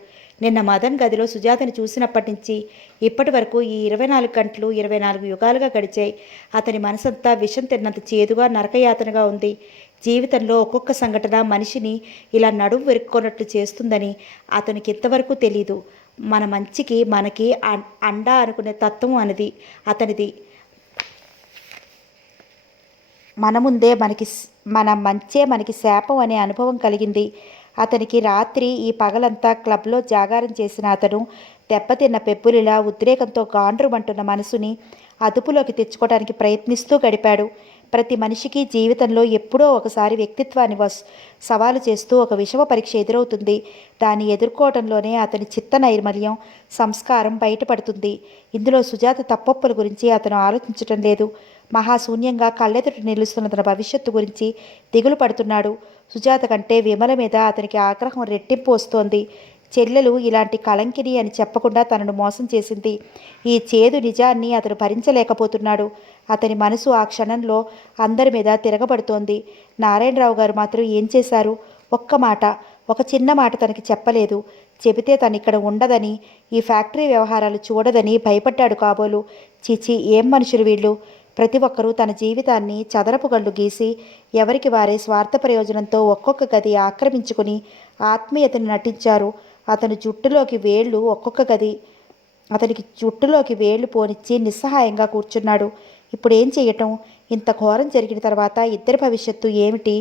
నిన్న మదన్ గదిలో సుజాతని చూసినప్పటి నుంచి ఇప్పటి వరకు ఈ 24 గంటలు 24 యుగాలుగా గడిచాయి. అతని మనసంతా విషం తిన్నంత చేదుగా నరకయాతనగా ఉంది. జీవితంలో ఒక్కొక్క సంఘటన మనిషిని ఇలా నడుము వెరుక్కున్నట్లు చేస్తుందని అతనికి ఇంతవరకు తెలీదు. మన మంచికి మనకి అండా అనుకునే తత్వం అనేది అతనిది. మన ముందే మన మంచే మనకి శాపం అనే అనుభవం కలిగింది అతనికి. రాత్రి ఈ పగలంతా క్లబ్లో జాగారం చేసిన అతను దెబ్బతిన్న పెప్పులిలా ఉద్రేకంతో గాండ్రుమంటున్న మనసుని అదుపులోకి తెచ్చుకోవడానికి ప్రయత్నిస్తూ గడిపాడు. ప్రతి మనిషికి జీవితంలో ఎప్పుడో ఒకసారి వ్యక్తిత్వాన్ని సవాలు చేస్తూ ఒక విషమ పరీక్ష ఎదురవుతుంది. దాన్ని ఎదుర్కోవడంలోనే అతని చిత్త నైర్మల్యం, సంస్కారం బయటపడుతుంది. ఇందులో సుజాత తప్పొప్పుల గురించి అతను ఆలోచించటం లేదు. మహాశూన్యంగా కళ్ళెదుట నిలుస్తున్న తన భవిష్యత్తు గురించి దిగులు పడుతున్నాడు. సుజాత కంటే విమల మీద అతనికి ఆగ్రహం రెట్టింపు వస్తోంది. చెల్లెలు ఇలాంటి కళంకిని అని చెప్పకుండా తనను మోసం చేసింది. ఈ చేదు నిజాన్ని అతను భరించలేకపోతున్నాడు. అతని మనసు ఆ క్షణంలో అందరి మీద తిరగబడుతోంది. నారాయణరావు గారు మాత్రం ఏం చేశారు? ఒక్క మాట, ఒక చిన్న మాట తనకి చెప్పలేదు. చెబితే తను ఇక్కడ ఉండదని, ఈ ఫ్యాక్టరీ వ్యవహారాలు చూడదని భయపడ్డాడు కాబోలు. చీచి, ఏం మనుషులు వీళ్ళు! ప్రతి ఒక్కరూ తన జీవితాన్ని చదరపు గళ్ళు గీసి ఎవరికి వారే స్వార్థ ప్రయోజనంతో ఒక్కొక్క గది ఆక్రమించుకుని ఆత్మీయతని నటించారు. అతనికి జుట్టులోకి వేళ్లు పోనిచ్చి నిస్సహాయంగా కూర్చున్నాడు. ఇప్పుడేం చేయటం? ఇంత ఘోరం జరిగిన తర్వాత ఇద్దరి భవిష్యత్తు ఏమిటి?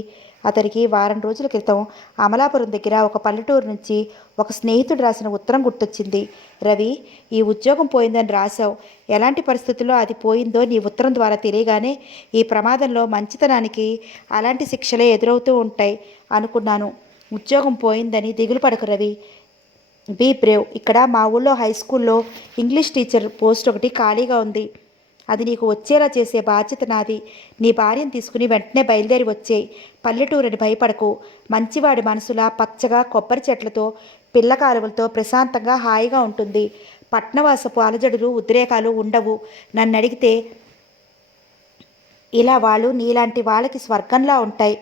అతనికి వారం రోజుల క్రితం అమలాపురం దగ్గర ఒక పల్లెటూరు నుంచి ఒక స్నేహితుడు రాసిన ఉత్తరం గుర్తొచ్చింది. రవి, ఈ ఉద్యోగం పోయిందని రాశావు. ఎలాంటి పరిస్థితుల్లో అది పోయిందో నీ ఉత్తరం ద్వారా తెలియగానే ఈ ప్రమాదంలో మంచితనానికి అలాంటి శిక్షలే ఎదురవుతూ ఉంటాయి అనుకున్నాను. ఉద్యోగం పోయిందని దిగులు పడకు రవి, బీ బ్రేవ్. ఇక్కడ మా ఊళ్ళో హై స్కూల్లో ఇంగ్లీష్ టీచర్ పోస్ట్ ఒకటి ఖాళీగా ఉంది. అది నీకు వచ్చేలా చేసే బాధ్యత నాది. నీ భార్యను తీసుకుని వెంటనే బయలుదేరి వచ్చేయి. పల్లెటూరని భయపడకు. మంచివాడి మనసులా పచ్చగా కొబ్బరి చెట్లతో పిల్ల కాలువలతో ప్రశాంతంగా హాయిగా ఉంటుంది. పట్నవాసపు అలజడులు ఉద్రేకాలు ఉండవు. నన్ను అడిగితే ఇలా వాళ్ళు నీలాంటి వాళ్ళకి స్వర్గంలా ఉంటాయి.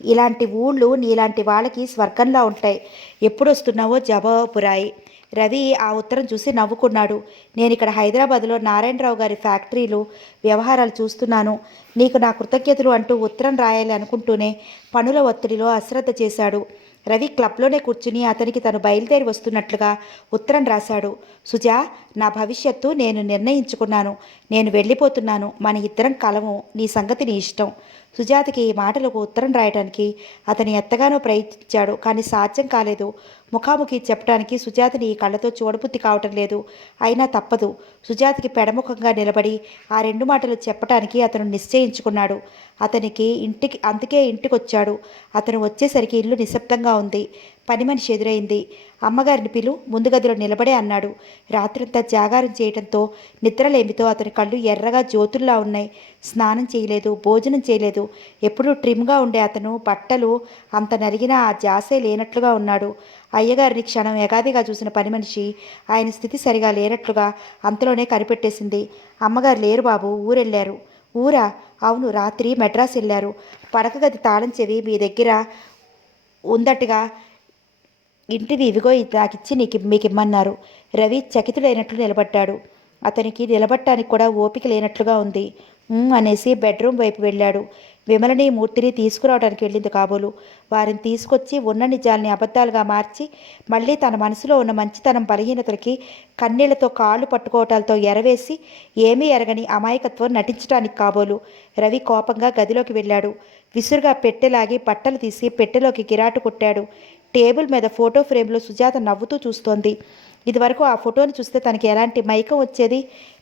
ఇలాంటి ఊళ్ళు నీలాంటి వాళ్ళకి స్వర్గంలా ఉంటాయి. ఎప్పుడొస్తున్నావో జవాబురాయి. రవి ఆ ఉత్తరం చూసి నవ్వుకున్నాడు. నేను ఇక్కడ హైదరాబాద్లో నారాయణరావు గారి ఫ్యాక్టరీలు వ్యవహారాలు చూస్తున్నాను. నీకు నా కృతజ్ఞతలు అంటూ ఉత్తరం రాయాలి అనుకుంటూనే పనుల ఒత్తిడిలో అశ్రద్ధ చేశాడు. రవి క్లబ్లోనే కూర్చుని అతనికి తను బయలుదేరి వస్తున్నట్లుగా ఉత్తరం రాశాడు. సుజా, నా భవిష్యత్తు నేను నిర్ణయించుకున్నాను. నేను వెళ్ళిపోతున్నాను. మన ఇద్దరం కలము. నీ సంగతి నీ ఇష్టం. సుజాతకి ఈ మాటలకు ఉత్తరం రాయడానికి అతను ఎంతగానో ప్రయత్నించాడు. కానీ సాధ్యం కాలేదు. ముఖాముఖి చెప్పడానికి సుజాతని ఈ కళ్ళతో చూడబుద్ధి కావటం లేదు. అయినా తప్పదు. సుజాతకి పెడముఖంగా నిలబడి ఆ 2 మాటలు చెప్పటానికి అతను నిశ్చయించుకున్నాడు. అందుకే ఇంటికొచ్చాడు. అతను వచ్చేసరికి ఇల్లు నిశ్శబ్దంగా ఉంది. పని మనిషి ఎదురైంది. అమ్మగారిని పిలు, ముందు గదిలో నిలబడే అన్నాడు. రాత్రంతా జాగారం చేయడంతో నిద్రలేమితో అతని కళ్ళు ఎర్రగా జ్యోతుల్లా ఉన్నాయి. స్నానం చేయలేదు, భోజనం చేయలేదు. ఎప్పుడూ ట్రిమ్గా ఉండే అతను బట్టలు అంత నలిగినా ఆ జాసే లేనట్లుగా ఉన్నాడు. అయ్యగారిని క్షణం ఎగాదిగా చూసిన పని మనిషి ఆయన స్థితి సరిగా లేనట్లుగా అంతలోనే కనిపెట్టేసింది. అమ్మగారు లేరు బాబు, ఊరెళ్ళారు. ఊరా? అవును, రాత్రి మెడ్రాస్ వెళ్ళారు. పడక గది తాళం చెవి మీ దగ్గర ఉందట్టుగా. ఇంటివి ఇవిగో నాకిచ్చి మీకు ఇమ్మన్నారు. రవి చకితుడైనట్లు నిలబడ్డాడు. అతనికి నిలబడటానికి కూడా ఓపిక లేనట్లుగా ఉంది. అనేసి బెడ్రూమ్ వైపు వెళ్ళాడు. విమలని మూర్తిని తీసుకురావడానికి వెళ్ళింది కాబోలు. వారిని తీసుకొచ్చి ఉన్న నిజాల్ని అబద్ధాలుగా మార్చి మళ్ళీ తన మనసులో ఉన్న మంచితనం బలహీనతలకి కన్నీళ్లతో కాళ్ళు పట్టుకోవటాలతో ఎరవేసి ఏమీ ఎరగని అమాయకత్వం నటించడానికి కాబోలు. రవి కోపంగా గదిలోకి వెళ్ళాడు. విసురుగా పెట్టెలాగి బట్టలు తీసి పెట్టెలోకి గిరాటు కొట్టాడు. టేబుల్ మీద ఫోటో ఫ్రేమ్లో సుజాత నవ్వుతూ చూస్తోంది. ఇదివరకు ఆ ఫోటోని చూస్తే తనకి ఎలాంటి మైకం వచ్చేది?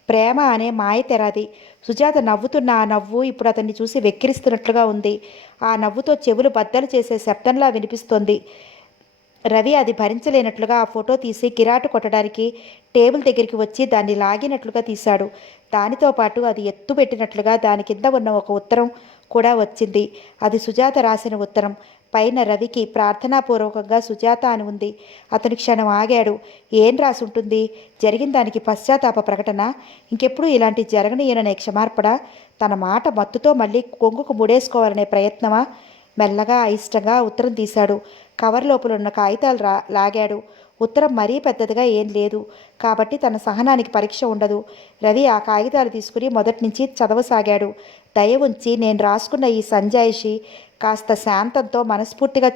ప్రేమ అనే మాయ తెరాది. సుజాత నవ్వుతున్న ఆ నవ్వు ఇప్పుడు అతన్ని చూసి వెక్కిరిస్తున్నట్లుగా ఉంది. ఆ నవ్వుతో చెవులు బద్దలు చేసే శబ్దంలా వినిపిస్తోంది. రవి అది భరించలేనట్లుగా ఆ ఫోటో తీసి కిరాటు కొట్టడానికి టేబుల్ దగ్గరికి వచ్చి దాన్ని లాగినట్లుగా తీశాడు. దానితో పాటు అది ఎత్తుపెట్టినట్లుగా దాని కింద ఉన్న ఒక ఉత్తరం కూడా వచ్చింది. అది సుజాత రాసిన ఉత్తరం. పైన రవికి ప్రార్థనాపూర్వకంగా సుజాత అని ఉంది. అతని క్షణం ఆగాడు. ఏం రాసుంటుంది? జరిగిన దానికి పశ్చాత్తాప ప్రకటన? ఇంకెప్పుడు ఇలాంటి జరగనీయననే క్షమార్పణ? తన మాట మత్తుతో మళ్ళీ కొంగుకు ముడేసుకోవాలనే ప్రయత్నమా? మెల్లగా అయిష్టంగా ఉత్తరం తీశాడు. కవర్ లోపల ఉన్న కాగితాలు లాగాడు. ఉత్తరం మరీ పెద్దదిగా ఏం లేదు కాబట్టి తన సహనానికి పరీక్ష ఉండదు. రవి ఆ కాగితాలు తీసుకుని మొదటి నుంచి చదవసాగాడు. దయ ఉంచి నేను రాసుకున్న ఈ సంజాయిషి కాస్త శాంతంతో మనస్ఫూర్తిగా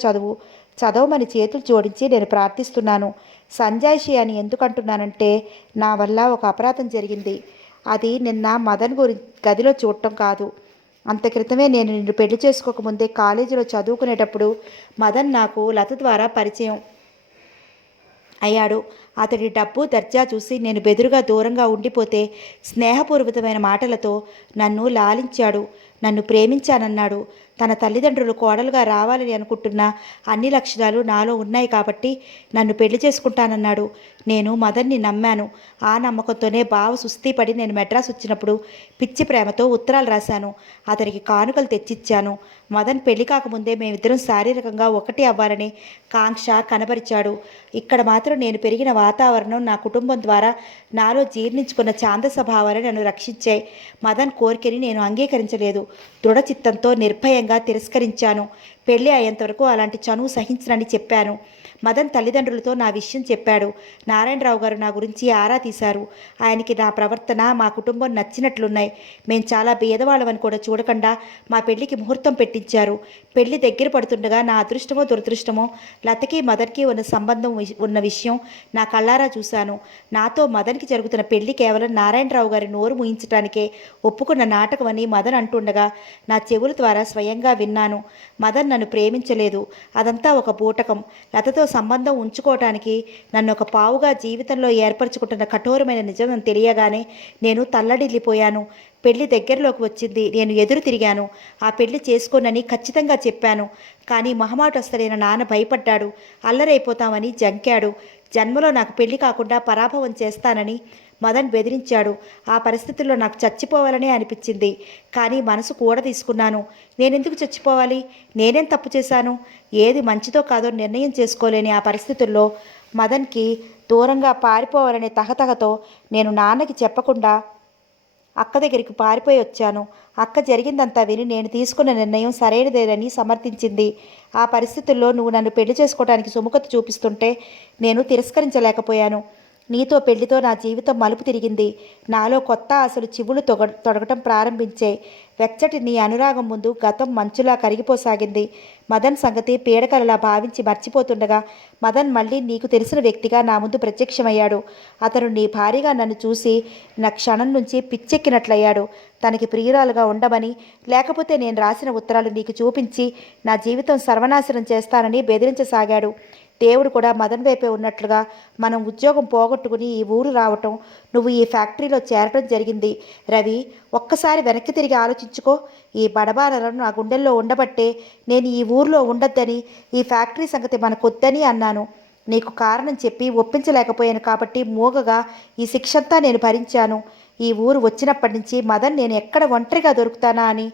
చదవమని చేతులు జోడించి నేను ప్రార్థిస్తున్నాను. సంజాయిషి అని ఎందుకంటున్నానంటే నా వల్ల ఒక అపరాధం జరిగింది. అది నిన్న మదన్ గదిలో చూడటం కాదు. అంత క్రితమే నేను నిన్ను పెళ్లి చేసుకోకముందే కాలేజీలో చదువుకునేటప్పుడు మదన్ నాకు లత ద్వారా పరిచయం అయ్యాడు. అతడి డబ్బు దర్జా చూసి నేను బెదురుగా దూరంగా ఉండిపోతే స్నేహపూర్వకమైన మాటలతో నన్ను లాలించాడు. నన్ను ప్రేమించానన్నాడు. తన తల్లిదండ్రులు కోడలుగా రావాలని అనుకుంటున్న అన్ని లక్షణాలు నాలో ఉన్నాయి కాబట్టి నన్ను పెళ్లి చేసుకుంటానన్నాడు. నేను మదన్ని నమ్మాను. ఆ నమ్మకంతోనే బావ సుస్థిపడి నేను మెడ్రాస్ వచ్చినప్పుడు పిచ్చి ప్రేమతో ఉత్తరాలు రాశాను. అతనికి కానుకలు తెచ్చిచ్చాను. మదన్ పెళ్లి కాకముందే మేమిద్దరం శారీరకంగా ఒకటి అవ్వాలని కాంక్ష కనబరిచాడు. ఇక్కడ మాత్రం నేను పెరిగిన వాతావరణం, నా కుటుంబం ద్వారా నాలో జీర్ణించుకున్న ఛాందస భావాలు నన్ను రక్షించాయి. మదన్ కోరికని నేను అంగీకరించలేదు. దృఢచిత్తంతో నిర్భయంగా తిరస్కరించాను. పెళ్లి అయ్యేంతవరకు అలాంటి చనువు సహించనని చెప్పాను. మదన్ తల్లిదండ్రులతో నా విషయం చెప్పాడు. నారాయణరావు గారు నా గురించి ఆరా తీశారు. ఆయనకి నా ప్రవర్తన, మా కుటుంబం నచ్చినట్లున్నాయి. మేము చాలా భేదవాళ్ళమని కూడా చూడకుండా మా పెళ్లికి ముహూర్తం పెట్టించారు. పెళ్లి దగ్గర పడుతుండగా నా అదృష్టమో దురదృష్టమో లతకి మదన్కి ఉన్న సంబంధం ఉన్న విషయం నా కళ్ళారా చూశాను. నాతో మదన్కి జరుగుతున్న పెళ్లి కేవలం నారాయణరావు గారి నోరు ముయించడానికే ఒప్పుకున్న నాటకమని మదన్ అంటుండగా నా చెవుల ద్వారా స్వయంగా విన్నాను. మదన్ నన్ను ప్రేమించలేదు. అదంతా ఒక బూటకం. లతతో సంబంధం ఉంచుకోవటానికి నన్ను ఒక పావుగా జీవితంలో ఏర్పరచుకుంటున్న కఠోరమైన నిజం తెలియగానే నేను తల్లడిల్లిపోయాను. పెళ్లి దగ్గరలోకి వచ్చింది. నేను ఎదురు తిరిగాను. ఆ పెళ్లి చేసుకోనని ఖచ్చితంగా చెప్పాను. కానీ మొహమాటస్తుడైన నాన్న భయపడ్డాడు. అల్లరైపోతామని జంకాడు. జన్మలో నాకు పెళ్లి కాకుండా పరాభవం చేస్తానని మదన్ బెదిరించాడు. ఆ పరిస్థితుల్లో నాకు చచ్చిపోవాలనే అనిపించింది. కానీ మనసు కూడా తీసుకున్నాను. నేనెందుకు చచ్చిపోవాలి? నేనేం తప్పు చేశాను? ఏది మంచిదో కాదో నిర్ణయం చేసుకోలేని ఆ పరిస్థితుల్లో మదన్కి దూరంగా పారిపోవాలనే తహతహతో నేను నాన్నకి చెప్పకుండా అక్క దగ్గరికి పారిపోయి వచ్చాను. అక్క జరిగిందంతా విని నేను తీసుకున్న నిర్ణయం సరైనదేనని సమర్థించింది. ఆ పరిస్థితుల్లో నువ్వు నన్ను పెళ్లి చేసుకోవడానికి సుముఖత చూపిస్తుంటే నేను తిరస్కరించలేకపోయాను. నీతో పెళ్లితో నా జీవితం మలుపు తిరిగింది. నాలో కొత్త ఆశలు చివులు తొడగటం ప్రారంభించాయి. వెచ్చటి నీ అనురాగం ముందు గతం మంచులా కరిగిపోసాగింది. మదన్ సంగతి పీడకలలా భావించి మర్చిపోతుండగా మదన్ మళ్ళీ నీకు తెలిసిన వ్యక్తిగా నా ముందు ప్రత్యక్షమయ్యాడు. అతను నీ భార్యగా నన్ను చూసి నా క్షణం నుంచి పిచ్చెక్కినట్లయ్యాడు. తనకి ప్రియురాలుగా ఉండమని, లేకపోతే నేను రాసిన ఉత్తరాలు నీకు చూపించి నా జీవితం సర్వనాశనం చేస్తానని బెదిరించసాగాడు. దేవుడు కూడా మదన్ వైపే ఉన్నట్లుగా మనం ఉద్యోగం పోగొట్టుకుని ఈ ఊరు రావటం, నువ్వు ఈ ఫ్యాక్టరీలో చేరటం జరిగింది. రవి, ఒక్కసారి వెనక్కి తిరిగి ఆలోచించుకో. ఈ బడబానలను నా గుండెల్లో ఉండబట్టే నేను ఈ ఊరిలో ఉండొద్దని, ఈ ఫ్యాక్టరీ సంగతి మనకొద్దని అన్నాను. నీకు కారణం చెప్పి ఒప్పించలేకపోయాను కాబట్టి మూగగా ఈ శిక్షంతా నేను భరించాను. ఈ ఊరు వచ్చినప్పటి నుంచి మదన్ నేను ఎక్కడ ఒంటరిగా దొరుకుతానా అని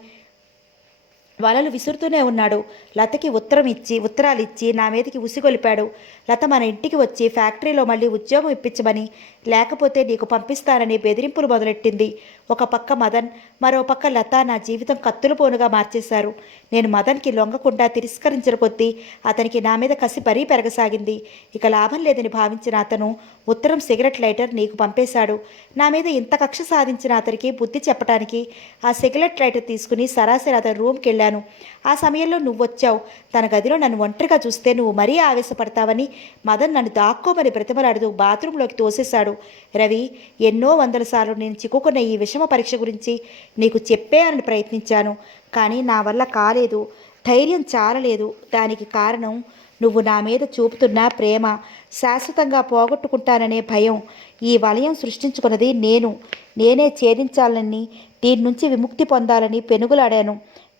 వలలు విసురుతూనే ఉన్నాడు. లతకి ఉత్తరాలు ఇచ్చి నా మీదకి ఉసిగొలిపాడు. లత మన ఇంటికి వచ్చి ఫ్యాక్టరీలో మళ్ళీ ఉద్యోగం ఇప్పించమని, లేకపోతే నీకు పంపిస్తానని బెదిరింపులు మొదలెట్టింది. ఒక పక్క మదన్, మరో పక్క లత నా జీవితం కత్తులు పోనుగా మార్చేశారు. నేను మదన్కి లొంగకుండా తిరస్కరించిన కొద్దీ అతనికి నా మీద కసి పరీ పెరగసాగింది. ఇక లాభం లేదని భావించిన అతను ఉత్తరం సిగరెట్ లైటర్ నీకు పంపేశాడు. నా మీద ఇంత కక్ష సాధించిన అతనికి బుద్ధి చెప్పడానికి ఆ సిగరెట్ లైటర్ తీసుకుని సరాసరి అతని రూమ్కి వెళ్ళాను. ఆ సమయంలో నువ్వు వచ్చావు. తన గదిలో నన్ను ఒంటరిగా చూస్తే నువ్వు మరీ ఆవేశపడతావని మదన్ నన్ను దాక్కోమని బ్రతిమలాడుతూ బాత్రూంలోకి తోసేశాడు. రవి, ఎన్నో వందల సార్లు నేను చిక్కుకున్న ఈ విషమ పరీక్ష గురించి నీకు చెప్పేయాలని ప్రయత్నించాను. కానీ నా వల్ల కాలేదు. ధైర్యం చాలలేదు. దానికి కారణం నువ్వు నా మీద చూపుతున్న ప్రేమ శాశ్వతంగా పోగొట్టుకుంటాననే భయం, ఈ వలయం సృష్టించుకున్నది నేనే ఛేదించాలని, దీని నుంచి విముక్తి పొందాలని పెనుగులాడాను.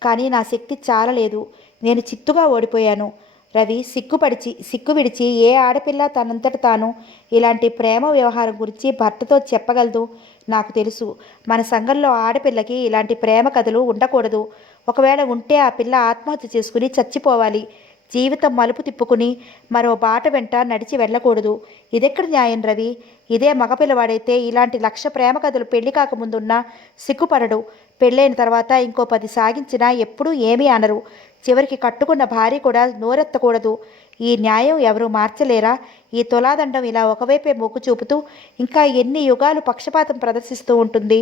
కానీ నా శక్తి చాలలేదు. నేను చిత్తుగా ఓడిపోయాను. రవి సిగ్గు విడిచి ఏ ఆడపిల్ల తనంతట తాను ఇలాంటి ప్రేమ వ్యవహారం గురించి భర్తతో చెప్పగలదు? నాకు తెలుసు, మన సంఘంలో ఆడపిల్లకి ఇలాంటి ప్రేమ కథలు ఉండకూడదు. ఒకవేళ ఉంటే ఆ పిల్ల ఆత్మహత్య చేసుకుని చచ్చిపోవాలి. జీవితం మలుపు తిప్పుకుని మరో బాట వెంట నడిచి వెళ్ళకూడదు. ఇదెక్కడ న్యాయం రవి? ఇదే మగపిల్లవాడైతే ఇలాంటి 1,00,000 ప్రేమ కథలు పెళ్లి కాకముందున్నా సిగ్గుపడడు. పెళ్ళైన తర్వాత ఇంకో 10 సాగించినా ఎప్పుడూ ఏమీ అనరు. చివరికి కట్టుకున్న భార్య కూడా నోరెత్తకూడదు. ఈ న్యాయం ఎవరూ మార్చలేరా? ఈ తులాదండం ఇలా ఒకవైపే మొగ్గు చూపుతూ ఇంకా ఎన్ని యుగాలు పక్షపాతం ప్రదర్శిస్తూ ఉంటుంది?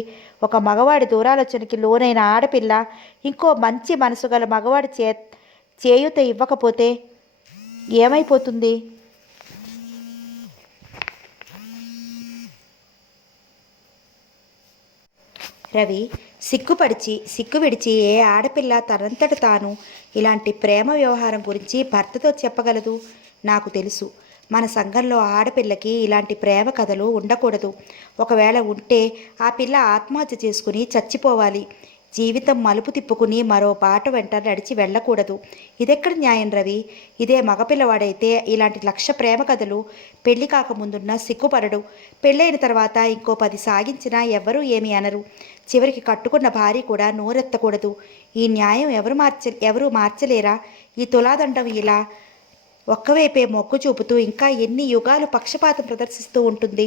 ఒక మగవాడి దూరాలోచనకి లోనైన ఆడపిల్ల ఇంకో మంచి మనసు గల మగవాడి చేయూత ఇవ్వకపోతే ఏమైపోతుంది? రవి సిగ్గు విడిచి ఏ ఆడపిల్ల తనంతట తాను ఇలాంటి ప్రేమ వ్యవహారం గురించి భర్తతో చెప్పగలదు? నాకు తెలుసు, మన సంఘంలో ఆడపిల్లకి ఇలాంటి ప్రేమ కథలు ఉండకూడదు. ఒకవేళ ఉంటే ఆ పిల్ల ఆత్మహత్య చేసుకుని చచ్చిపోవాలి. జీవితం మలుపు తిప్పుకుని మరో బాట వెంట నడిచి వెళ్ళకూడదు. ఇదెక్కడ న్యాయం రవి? ఇదే మగపిల్లవాడైతే ఇలాంటి 1,00,000 ప్రేమ కథలు పెళ్లి కాకముందున్న సిగ్గుపడడు. పెళ్ళైన తర్వాత ఇంకో 10 సాగించినా ఎవ్వరూ ఏమీ అనరు. చివరికి కట్టుకున్న భార్య కూడా నోరెత్తకూడదు. ఈ న్యాయం ఎవరూ మార్చలేరా? ఈ తులాదండం ఇలా ఒక్కవైపే మొగ్గు చూపుతూ ఇంకా ఎన్ని యుగాలు పక్షపాతం ప్రదర్శిస్తూ ఉంటుంది?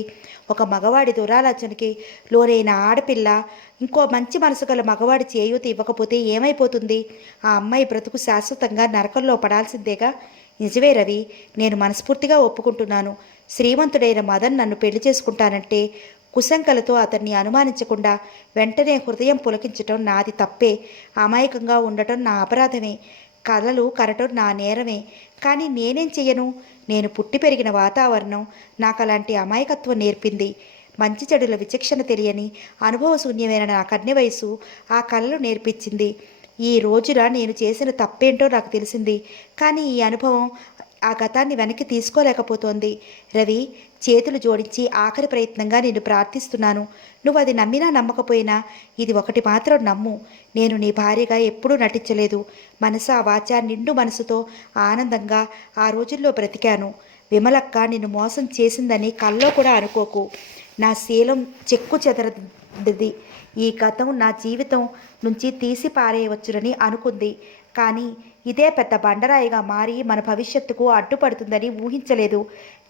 ఒక మగవాడి దురాలోచనకి లోనైన ఆడపిల్ల ఇంకో మంచి మనసు గల మగవాడి చేయూత ఇవ్వకపోతే ఏమైపోతుంది? ఆ అమ్మాయి బ్రతుకు శాశ్వతంగా నరకంలో పడాల్సిందేగా. నిజమే రవి, నేను మనస్ఫూర్తిగా ఒప్పుకుంటున్నాను. శ్రీమంతుడైన మదన్ నన్ను పెళ్లి చేసుకుంటానంటే కుశంకలతో అతన్ని అనుమానించకుండా వెంటనే హృదయం పులకించటం నాది తప్పే. అమాయకంగా ఉండటం నా అపరాధమే. కలలు కరటం నా నేరమే. కానీ నేనేం చెయ్యను? నేను పుట్టి పెరిగిన వాతావరణం నాకు అలాంటి అమాయకత్వం నేర్పింది. మంచి చెడుల విచక్షణ తెలియని అనుభవశూన్యమైన నా కన్నె వయసు ఆ కళలు నేర్పించింది. ఈ రోజున నేను చేసిన తప్పేంటో నాకు తెలిసింది. కానీ ఈ అనుభవం ఆ గతాన్ని వెనక్కి తీసుకోలేకపోతోంది. రవి, చేతులు జోడించి ఆఖరి ప్రయత్నంగా నిన్ను ప్రార్థిస్తున్నాను. నువ్వు అది నమ్మినా నమ్మకపోయినా ఇది ఒకటి మాత్రం నమ్ము. నేను నీ భార్యగా ఎప్పుడూ నటించలేదు. మనసా వాచా నిండు మనసుతో ఆనందంగా ఆ రోజుల్లో బ్రతికాను. విమలక్క నిన్ను మోసం చేసిందని కల్లో కూడా అనుకోకు. నా శీలం చెక్కు చెదరది. ఈ గతం నా జీవితం నుంచి తీసి పారేయవచ్చునని అనుకుంది. కానీ ఇదే పెద్ద బండరాయిగా మారి మన భవిష్యత్తుకు అడ్డుపడుతుందని ఊహించలేదు.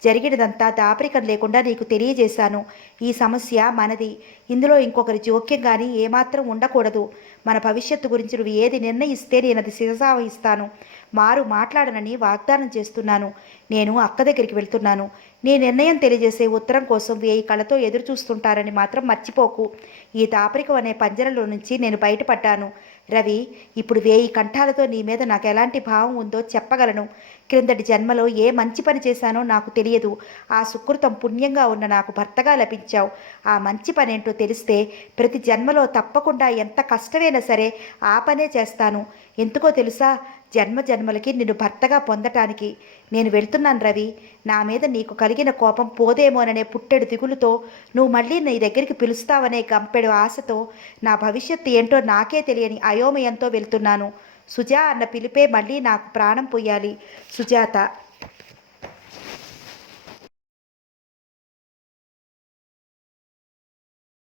జరిగినదంతా దాపరికం లేకుండా నీకు తెలియజేశాను. ఈ సమస్య మనది. ఇందులో ఇంకొకరి జోక్యం కానీ ఏమాత్రం ఉండకూడదు. మన భవిష్యత్తు గురించి నువ్వు ఏది నిర్ణయిస్తే నేనది శిరసావహిస్తాను. మాట్లాడనని వాగ్దానం చేస్తున్నాను. నేను అక్క దగ్గరికి వెళ్తున్నాను. నీ నిర్ణయం తెలియజేసే ఉత్తరం కోసం 1000 కళ్ళతో ఎదురు చూస్తుంటారని మాత్రం మర్చిపోకు. ఈ దాపరికం అనే పంజరంలో నుంచి నేను బయటపడ్డాను. రవి, ఇప్పుడు 1000 కంఠాలతో నీ మీద నాకు ఎలాంటి భావం ఉందో చెప్పగలను. క్రిందటి జన్మలో ఏ మంచి పని చేశానో నాకు తెలియదు. ఆ సుకృతం పుణ్యంగా ఉన్న నాకు భర్తగా లభించావు. ఆ మంచి పనేంటో తెలిస్తే ప్రతి జన్మలో తప్పకుండా ఎంత కష్టమైనా సరే ఆ పనే చేస్తాను. ఎందుకో తెలుసా? జన్మలకి నిన్ను భర్తగా పొందటానికి. నేను వెళ్తున్నాను రవి. నా మీద నీకు కలిగిన కోపం పోదేమోననే పుట్టెడు దిగులుతో, నువ్వు మళ్ళీ నీ దగ్గరికి పిలుస్తావనే గంపెడు ఆశతో, నా భవిష్యత్తు ఏంటో నాకే తెలియని అయోమయంతో వెళ్తున్నాను. సుజా అన్న పిలిపే మళ్ళీ నాకు ప్రాణం పోయాలి. సుజాత.